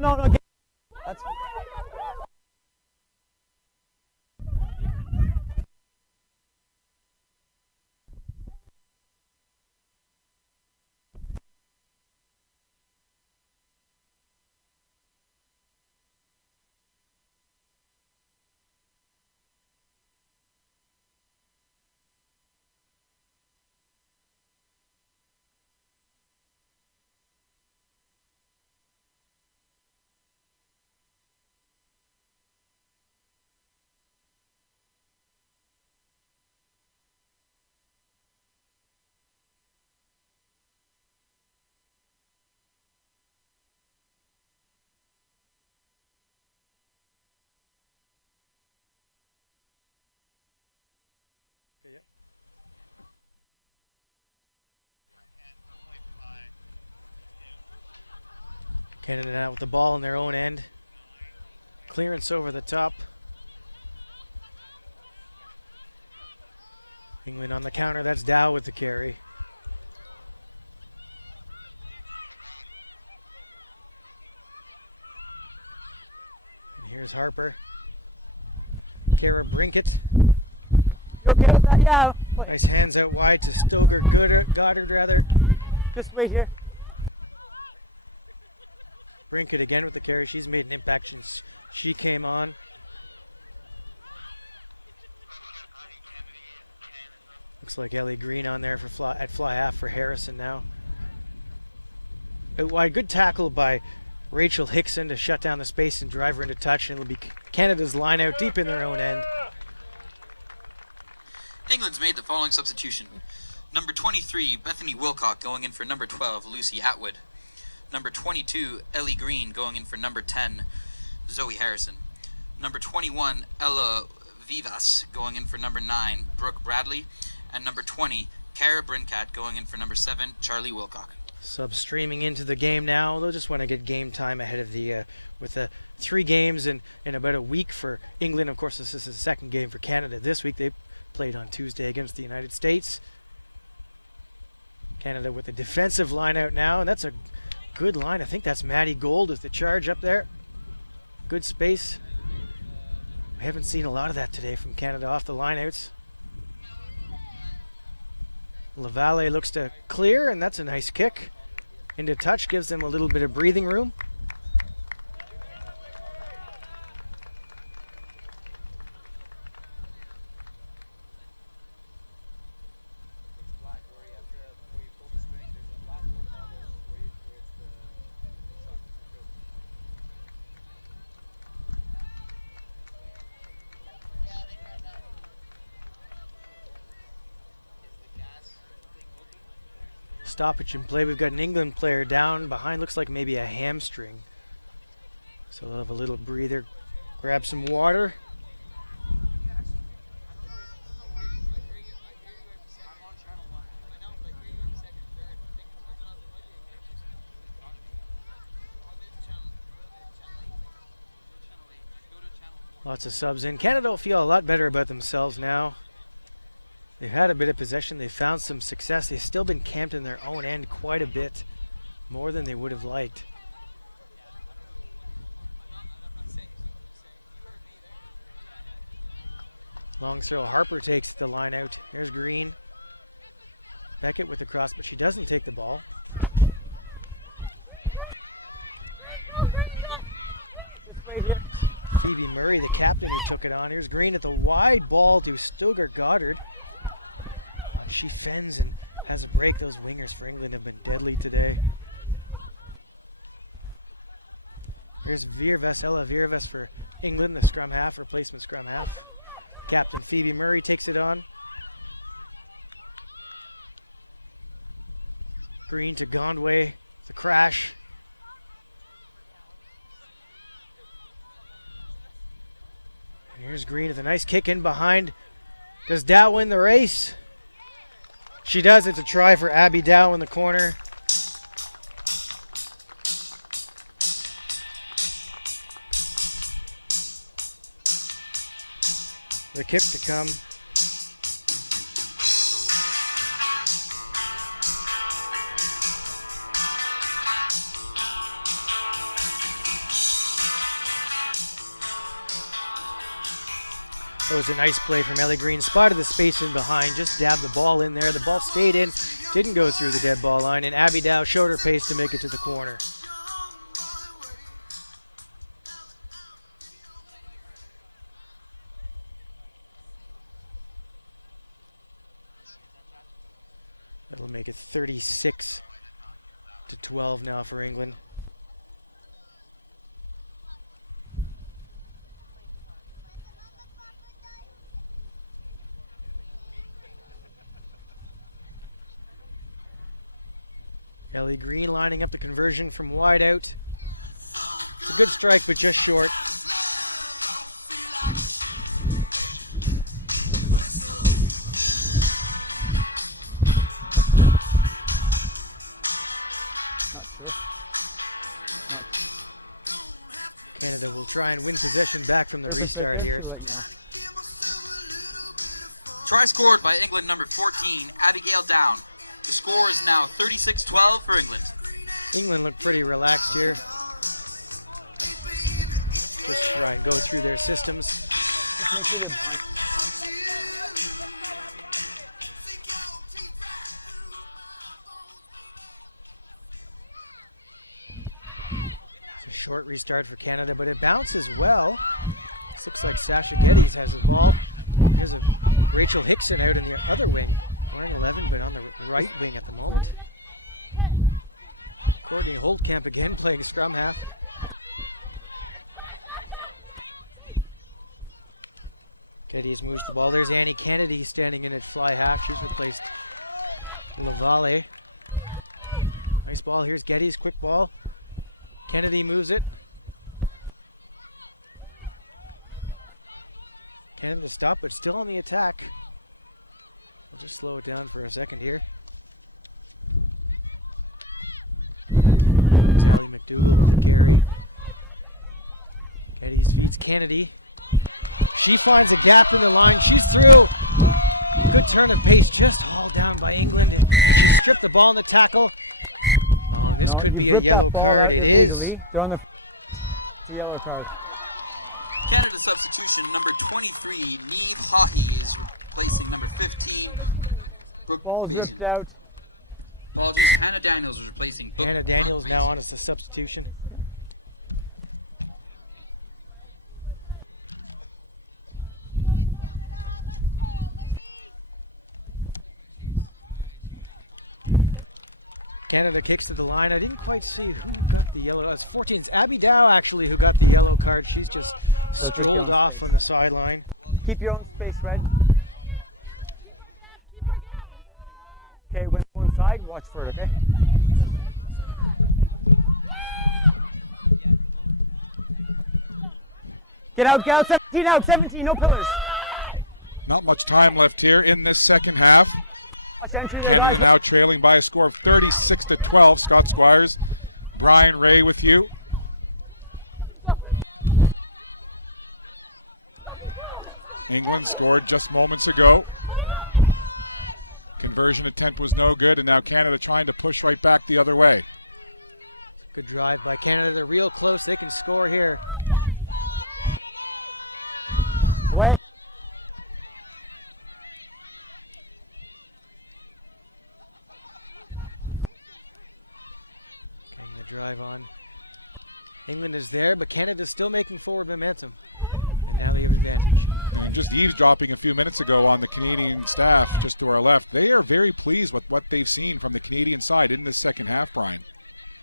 That's. Okay, yep. Canada now with the ball in their own end. Clearance over the top. England on the counter. That's Dow with the carry. And here's Harper. Kara Brinkett. You okay with that? Yeah. Nice hands out wide to Stoker Goddard rather. Just wait here. Brinkett again with the carry. She's made an impact since she came on. Looks like Ellie Green on there for at fly half for Harrison now. Out wide, good tackle by Rachel Hickson to shut down the space and drive her into touch, and it'll be Canada's line out deep in their own end. England's made the following substitution. Number 23, Bethany Wilcock going in for number 12, Lucy Atwood. Number 22, Ellie Green going in for number 10, Zoe Harrison. Number 21, Ella Vivas going in for number 9, Brooke Bradley. And number 20, Cara Brincat going in for number 7, Charlie Wilcock. Subs streaming into the game now. They'll just want to get game time ahead of the with the 3 games in about a week for England. Of course, this is the second game for Canada this week. They played on Tuesday against the United States. Canada with a defensive line out now, and that's a good line. I think that's Maddie Gold with the charge up there. Good space. We haven't seen a lot of that today from Canada off the lineouts. Lavalle looks to clear, and that's a nice kick. Into touch, gives them a little bit of breathing room. Stoppage in play. We've got an England player down behind. Looks like maybe a hamstring. So they'll have a little breather. Grab some water. Lots of subs in. Canada will feel a lot better about themselves now. They've had a bit of possession. They've found some success. They've still been camped in their own end quite a bit, more than they would have liked. Long throw. Harper takes the line out. There's Green. Beckett with the cross, but she doesn't take the ball. Phoebe Murray, the captain, who took it on. Here's Green at the wide ball to Stoger Goddard. She fends and has a break. Those wingers for England have been deadly today. Here's Ella Virves for England, the scrum half, replacement scrum half. Captain Phoebe Murray takes it on. Green to Gondway, the crash. And here's Green with a nice kick in behind. Does Dow win the race? She does. It's a try for Abby Dow in the corner. The kick to come. That was a nice play from Ellie Green. Spotted the space in behind, just dabbed the ball in there. The ball stayed in, didn't go through the dead ball line, and Abby Dow showed her pace to make it to the corner. That'll make it 36-12 now for England. Ellie Green lining up the conversion from wide out. It's a good strike, but just short. Canada will try and win possession back from the restart here. Try scored by England number 14, Abigail Down. The score is now 36-12 for England. England look pretty relaxed here. Just try and go through their systems. It's a short restart for Canada, but it bounces well. This looks like Sasha Geddes has the ball. Here's a Rachel Hickson out in the other wing. Wearing 11, but on the right wing at the moment. Courtney Holtkamp again playing scrum half. Geddes moves the ball. There's Annie Kennedy standing in at fly half. She's replaced Lavalle. Nice ball. Here's Geddes, quick ball. Kennedy moves it. Canada stop, but still on the attack. We'll just slow it down for a second here. That was Allie McDougall with the carry. Geddes feeds Kennedy. She finds a gap in the line. She's through. Good turn of pace, just hauled down by England. And she stripped the ball in the tackle. Oh, this could be a yellow card. It is. They're on the yellow card. Canada substitution number 23, Niamh Haughey is replacing number 15, Brooke Ball Basin. dripped out. Apologies, Hannah Daniels is replacing Hannah Daniels Brooke now Basin. on as a substitution. Canada kicks to the line. I didn't quite see who got the yellow. It's 14. It's Abby Dow actually who got the yellow card. She's just strolled off on the sideline. Keep your own space, Red. Okay, when one side, watch for it, okay? Get out, 17 out, 17, no pillars. Not much time left here in this second half. Canada now trailing by a score of 36-12. Scott Squires, Brian Ray with you. England scored just moments ago. Conversion attempt was no good, and now Canada trying to push right back the other way. Good drive by Canada. They're real close. They can score here. drive on. England is there, but Canada's still making forward momentum. And now they have advantage. And just eavesdropping a few minutes ago on the Canadian staff just to our left, they are very pleased with what they've seen from the Canadian side in this second half, Brian.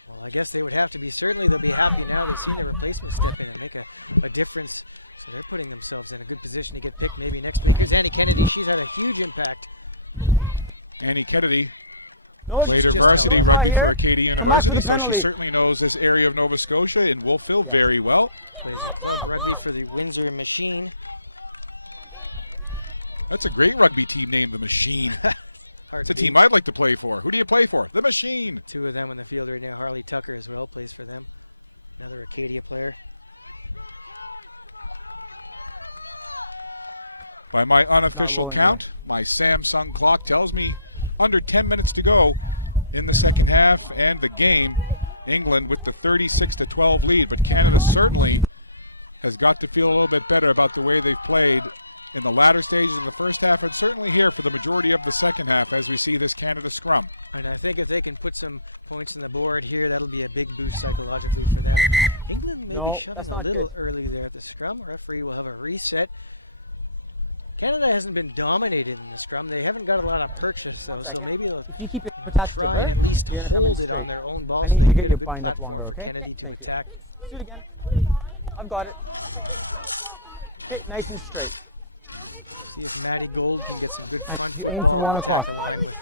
Well, I guess they would have to be. Certainly they'll be happy now. They've seen their replacement step in and make a difference. So they're putting themselves in a good position to get picked maybe next week. Here's Annie Kennedy. She's had a huge impact. Annie Kennedy played her varsity rugby for Acadia University, so she certainly knows this area of Nova Scotia in Wolfville very well. Plays her club rugby for the Windsor Machine. That's a great rugby team name, the Machine. It's a team I'd like to play for. Who do you play for? The Machine. Two of them on the field right now. Harley Tucker as well plays for them. Another Acadia player. By my unofficial count, my Samsung clock tells me under 10 minutes to go in the second half and the game. England with the 36-12 lead, but Canada certainly has got to feel a little bit better about the way they've played in the latter stages of the first half, and certainly here for the majority of the second half as we see this Canada scrum. And I think if they can put some points on the board here, that'll be a big boost psychologically for them. England may be shoving a little early there at the scrum. Referee will have a reset. Canada hasn't been dominated in the scrum. They haven't got a lot of purchase, though, so maybe they'll try and at least hold it on their own ball so they can get a good platform for Kennedy to attack. Shoot again. I've got it. Hit nice and straight. See if Maddie Gold can get some good front football to attack the line with.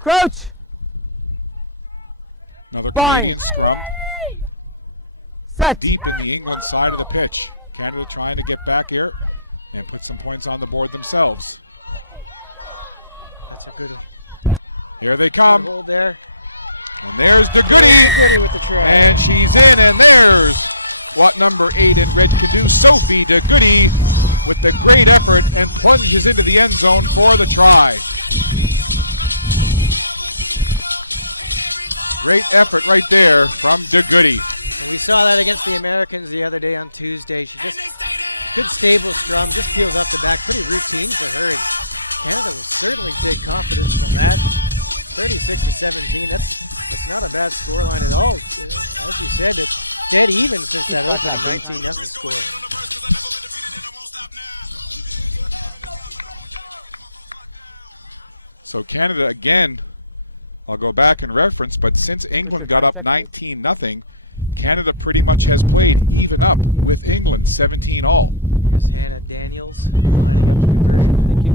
Crouch! Another Canadian scrum. Set. Deep in the England side of the pitch. Canada trying to get back here and put some points on the board themselves. That's a good Here they come. hold there. And there's DeGoody. DeGoody with the try. And she's in, and there's what number 8 in red can do. Sophie DeGoody with the great effort and plunges into the end zone for the try. Great effort right there from DeGoody. And we saw that against the Americans the other day on Tuesday. She just good stable scrum, just peels off the back, pretty routine for her. And Canada will certainly take confidence from that. 36-17. That's not a bad scoreline at all. As you said, it's dead even since that opening 19-0 score. So Canada again, I'll go back and reference, but since England got up 19-0, Canada pretty much has played even up with England, 17 all. Here's Hannah Daniels lining up the conversion. Thank you.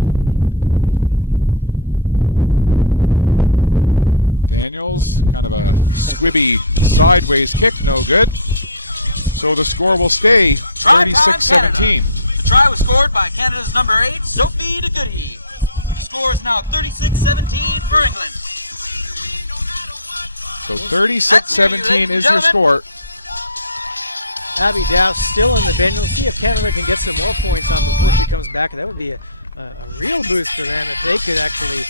Daniels, kind of a squibby sideways kick, no good. So the score will stay 36-17. The try was scored by Canada's number 8, Sophie DeGoody. The score is now 36-17 for England. So 36-17 is your score. Abby Dow still in the bin. We'll see if Canada can get some more points on before she comes back. That would be a real boost for them if they could actually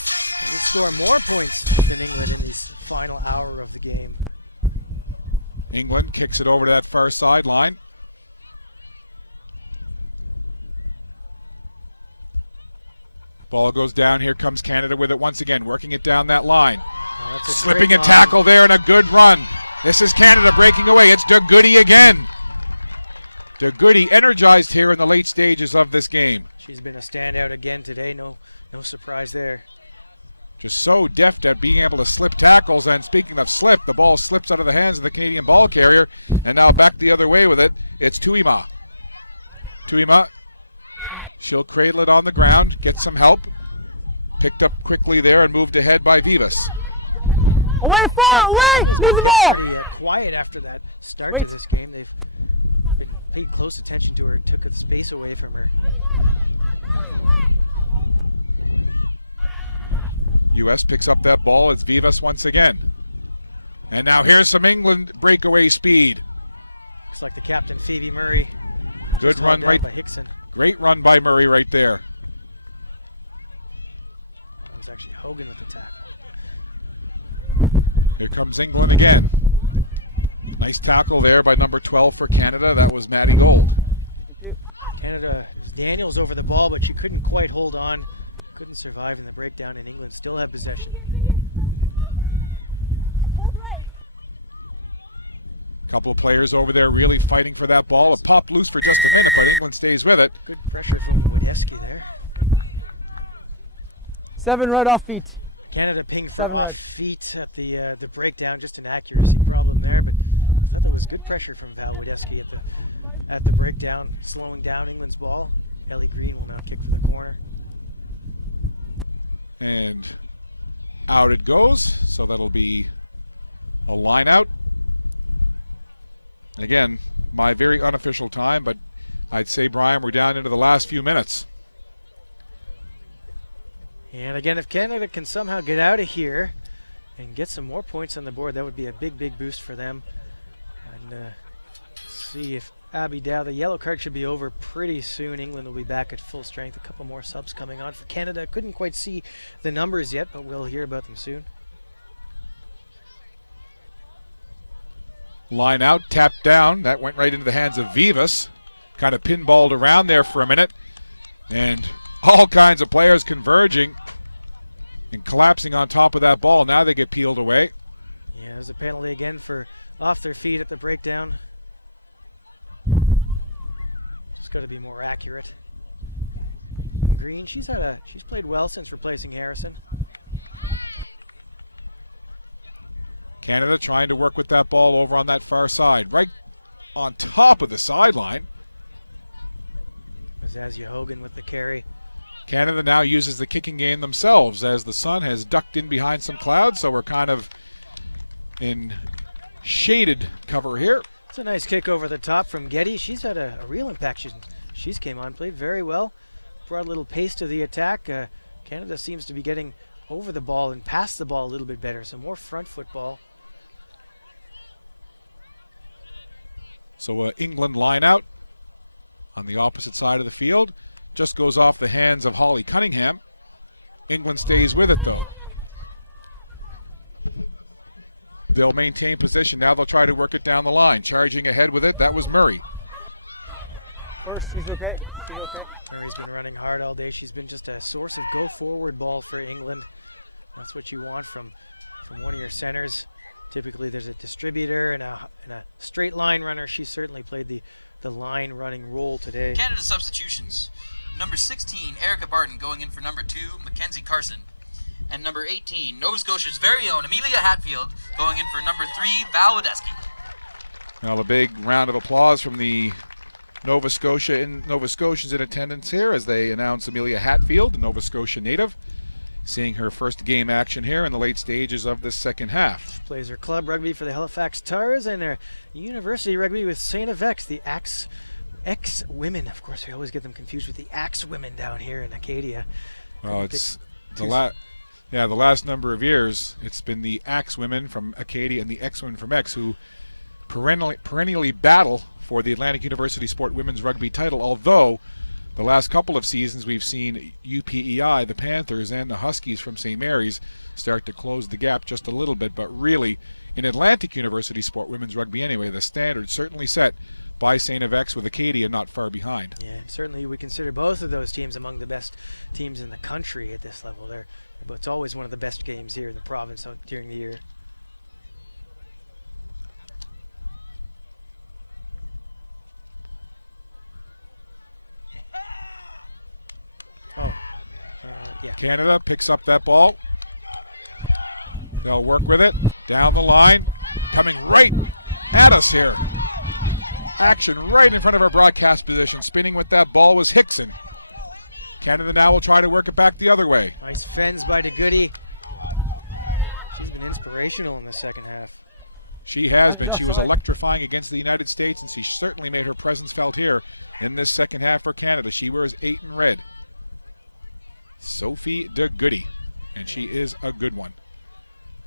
score more points than England in this final hour of the game. England kicks it over to that far sideline. Ball goes down. Here comes Canada with it once again, working it down that line. Oh, Slipping a tackle there and a good run. This is Canada breaking away. It's DeGoody again. DeGoody energized here in the late stages of this game. She's been a standout again today. No surprise there. Just so deft at being able to slip tackles. And speaking of slip, the ball slips out of the hands of the Canadian ball carrier. And now back the other way with it. It's Tuima. Tuima, she'll cradle it on the ground, get some help. Picked up quickly there and moved ahead by Vivas. Away, far away! Has been kept pretty quiet after that start to this game. They've been paid close attention to her, took the space away from her. U.S. picks up that ball. It's Vivas once again. And now here's some England breakaway speed. Looks like the captain, Phoebe Murray. Good run right by Hickson. Great run by Murray right there. That was actually Hogan with the tackle. Here comes England again. Nice tackle there by number 12 for Canada. That was Maddie Gold. Canada, it was Daniels over the ball, but she couldn't quite hold on. Couldn't survive in the breakdown, and England still have possession. Couple of players over there really fighting for that ball. It popped loose for just a minute, but England stays with it. Good pressure from Wiedeski there. 7 right off feet. Canada pinged for 7 off right. feet at the breakdown, just an accuracy problem there, but I thought there was good pressure from Val Wiedeski at the breakdown, slowing down England's ball. Ellie Green will now kick for the corner. And out it goes, so that'll be a line out. Again, my very unofficial time, but I'd say, Brian, we're down into the last few minutes. And again, if Canada can somehow get out of here and get some more points on the board, that would be a big, big boost for them. And see if Abby Dow, the yellow card should be over pretty soon. England will be back at full strength. A couple more subs coming on for Canada. Couldn't quite see the numbers yet, but we'll hear about them soon. Line out, tapped down. That went right into the hands of Vivas. Kind of pinballed around there for a minute. And all kinds of players converging and collapsing on top of that ball. Now they get peeled away. Yeah, there's a penalty again for off their feet at the breakdown. Just got to be more accurate. And Green, she's played well since replacing Harrison. Canada trying to work with that ball over on that far side, right on top of the sideline. Azazia Hogan with the carry. Canada now uses the kicking game themselves as the sun has ducked in behind some clouds, so we're kind of in shaded cover here. It's a nice kick over the top from Getty. She's had a real impact. She's came on, played very well, brought a little pace to the attack. Canada seems to be getting over the ball and past the ball a little bit better, so more front football. So England line out on the opposite side of the field. Just goes off the hands of Holly Cunningham. England stays with it, though. They'll maintain position. Now they'll try to work it down the line. Charging ahead with it, that was Murray. First, she's okay. She's okay. Murray's been running hard all day. She's been just a source of go-forward ball for England. That's what you want from one of your centers. Typically there's a distributor and a straight line runner. She certainly played the line running role today. Canada substitutions. Number 16, Erica Barton going in for number 2, Mackenzie Carson. And number 18, Nova Scotia's very own Amelia Hatfield going in for number 3, Val Wiedeski. Well, a big round of applause from the Nova Scotians in attendance here as they announce Amelia Hatfield, a Nova Scotia native, seeing her first game action here in the late stages of this second half. She plays her club rugby for the Halifax Tars and her university rugby with St. FX, the Axe women. Of course, we always get them confused with the Axe women down here in Acadia. Well, it's the last number of years, it's been the Axe women from Acadia and the X women from X who perennially battle for the Atlantic University Sport Women's Rugby title, although the last couple of seasons we've seen UPEI, the Panthers, and the Huskies from St. Mary's start to close the gap just a little bit, but really in Atlantic University Sport Women's Rugby anyway, the standard certainly set by St. FX with Acadia not far behind. Yeah, certainly we consider both of those teams among the best teams in the country at this level. But it's always one of the best games here in the province during the year. Yeah. Canada picks up that ball. They'll work with it down the line. Coming right at us here. Action right in front of our broadcast position. Spinning with that ball was Hickson. Canada now will try to work it back the other way. Nice fends by DeGoody. She's been inspirational in the second half. She has been. She was electrifying against the United States, and she certainly made her presence felt here in this second half for Canada. She wears 8 in red. Sophie DeGoody, and she is a good one.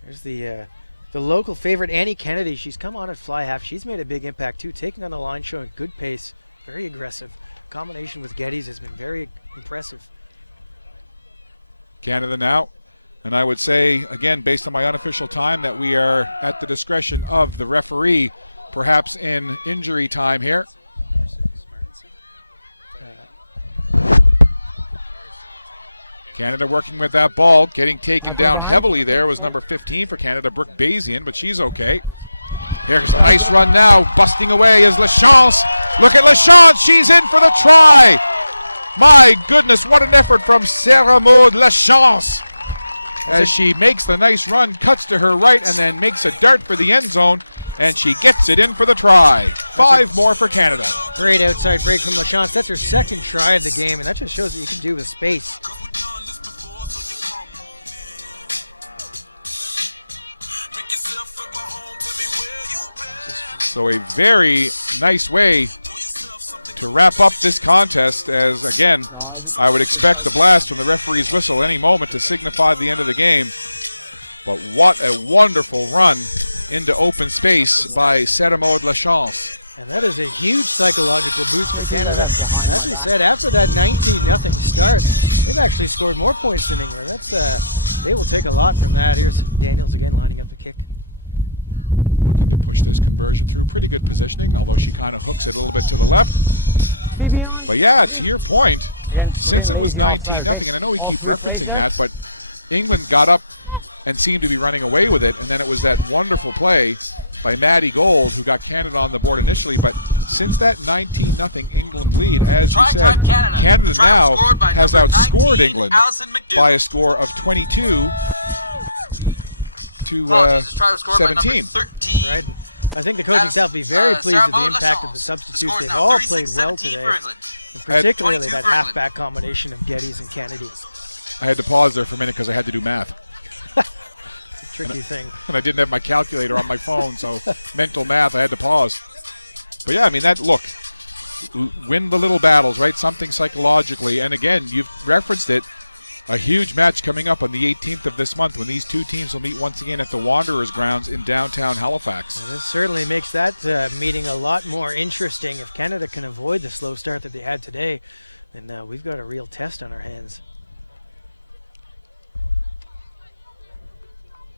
There's the local favorite, Annie Kennedy. She's come on at fly half. She's made a big impact too, taking on the line, showing good pace, very aggressive. Combination with Geddes has been very impressive. Canada now, and I would say, again, based on my unofficial time, that we are at the discretion of the referee, perhaps in injury time here. Canada working with that ball, getting taken down heavily there was number 15 for Canada, Brooke Bazian, but she's okay. Here's a nice run now. Busting away is Lachance. Look at Lachance. She's in for the try. My goodness, what an effort from Sarah Maud Lachance. As she makes the nice run, cuts to her right, and then makes a dart for the end zone, and she gets it in for the try. 5 more for Canada. Great outside break from Lachance. That's her second try of the game, and that just shows what you can do with space. So a very nice way to wrap up this contest, as again, I would expect the blast from the referee's whistle any moment to signify the end of the game. But what a wonderful run into open space by Sarah Maud Lachance. And that is a huge psychological boost for Canada. As we said, after that 19-0 start, they've actually scored more points than England. They will take a lot from that. Here's Daniels again lining up the kick. Looking to push this conversion through. Pretty good positioning, although she kind of hooks it a little bit to the left. But yeah, to your point, since it was 19-0, and I know we keep referencing that, but England got up and seemed to be running away with it, and then it was that wonderful play by Maddie Gold who got Canada on the board initially. But since that 19-0 England lead, as you said, Canada now has outscored England by a score of 22 to 17. Right. I think the coaching staff will be very pleased with the impact of the substitutes. They've all played well today, and particularly that halfback combination of Geddes and Kennedy. I had to pause there for a minute because I had to do math. It's a tricky thing. And I didn't have my calculator on my phone, so mental math, I had to pause. But yeah, I mean, win the little battles, right? Something psychologically. And again, you've referenced it. A huge match coming up on the 18th of this month when these two teams will meet once again at the Wanderers grounds in downtown Halifax. And this certainly makes that meeting a lot more interesting. If Canada can avoid the slow start that they had today, then we've got a real test on our hands.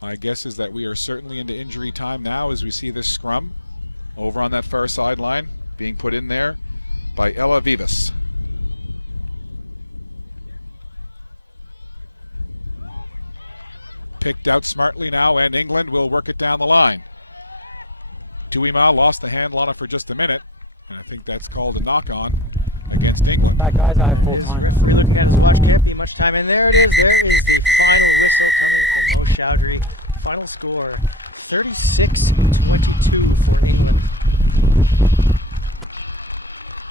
My guess is that we are certainly into injury time now as we see this scrum over on that far sideline being put in there by Ella Vivas. Picked out smartly now, and England will work it down the line. Tuima lost the handle on it for just a minute, and I think that's called a knock-on against England. It is. Referee looking at his watch, can't be much time, and there it is. There is the final whistle coming from Mo Chowdhury. Final score, 36-22 for England.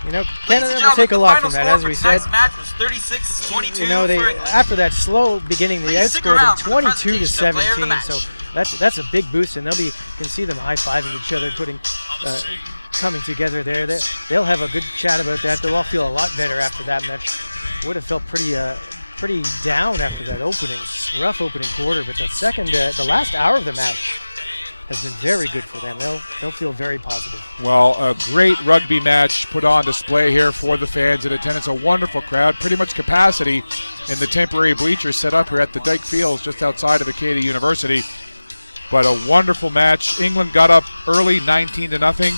You know, Canada will take a lot from that, as we said. Match was 36-22. You know, after that slow beginning, they outscored them 22-17. So that's a big boost, and you can see them high-fiving each other, coming together there. They'll have a good chat about that. They'll all feel a lot better after that match. Would have felt pretty down after that rough opening quarter, but the last hour of the match has been very good for them. They'll feel very positive. Well, a great rugby match put on display here for the fans in attendance. A wonderful crowd, pretty much capacity in the temporary bleachers set up here at the Dyke Fields just outside of Acadia University. But a wonderful match. England got up early, 19-0.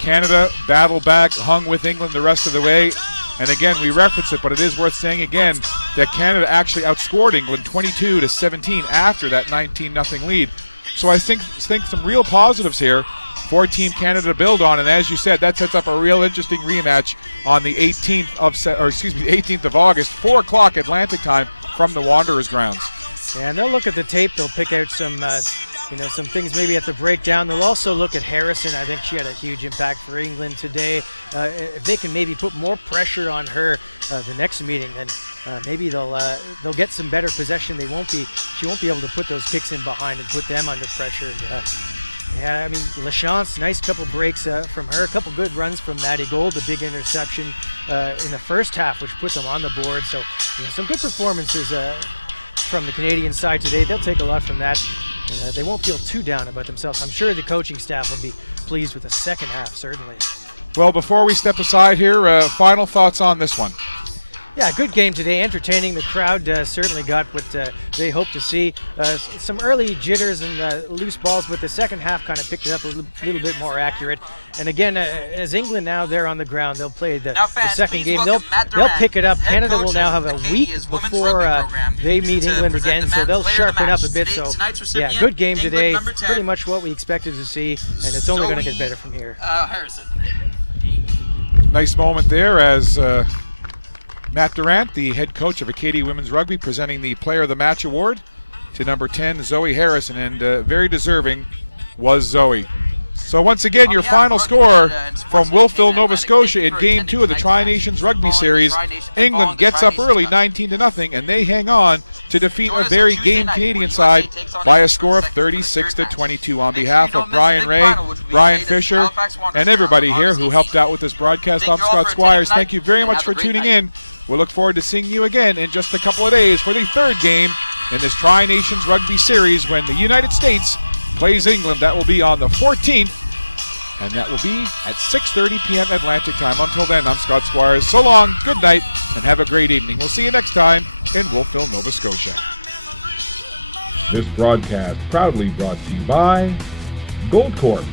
Canada battled back, hung with England the rest of the way. And again, we reference it, but it is worth saying again that Canada actually outscored England 22-17 after that 19-0 lead. So I think some real positives here for Team Canada to build on, and as you said, that sets up a real interesting rematch on the 18th of August, 4 o'clock Atlantic time from the Wanderers grounds. Yeah, and they'll look at the tape. They'll pick out some things maybe at the breakdown. They'll also look at Harrison. I think she had a huge impact for England today. If they can maybe put more pressure on her the next meeting, then maybe they'll get some better possession. She won't be able to put those kicks in behind and put them under pressure. Yeah, I mean, Lachance, nice couple breaks from her. A couple good runs from Maddie Gold, a big interception in the first half, which put them on the board. So, some good performances from the Canadian side today. They'll take a lot from that. And they won't feel too down about themselves. I'm sure the coaching staff will be pleased with the second half, certainly. Well, before we step aside here, final thoughts on this one. Yeah, good game today. Entertaining. The crowd certainly got what they hoped to see. Some early jitters and loose balls, but the second half kind of picked it up a little bit more accurate. And again, as England now, they're on the ground. They'll play the second game. They'll pick it up. Canada will now have a week before they meet England again, so they'll sharpen up a bit. So, yeah, good game today. Pretty much what we expected to see, and it's only going to get better from here. Harrison. Nice moment there as Matt Durant, the head coach of Acadia Women's Rugby, presenting the Player of the Match award to number 10, Zoe Harrison, and very deserving was Zoe. So once again, your final score from Wolfville, Nova Scotia in Game 2 of the Tri-Nations Rugby Series. England gets up early 19-0, and they hang on to defeat a very game Canadian side by a score of 36-22. On behalf of Brian Ray, Brian Fisher, and everybody here who helped out with this broadcast, I'm Scott Squires. Thank you very much for tuning in. We'll look forward to seeing you again in just a couple of days for the third game in this Tri-Nations Rugby Series when the United States plays England. That will be on the 14th, and that will be at 6:30 p.m. Atlantic time. Until then, I'm Scott Squires. So long, good night, and have a great evening. We'll see you next time in Wolfville, Nova Scotia. This broadcast proudly brought to you by Gold Corp.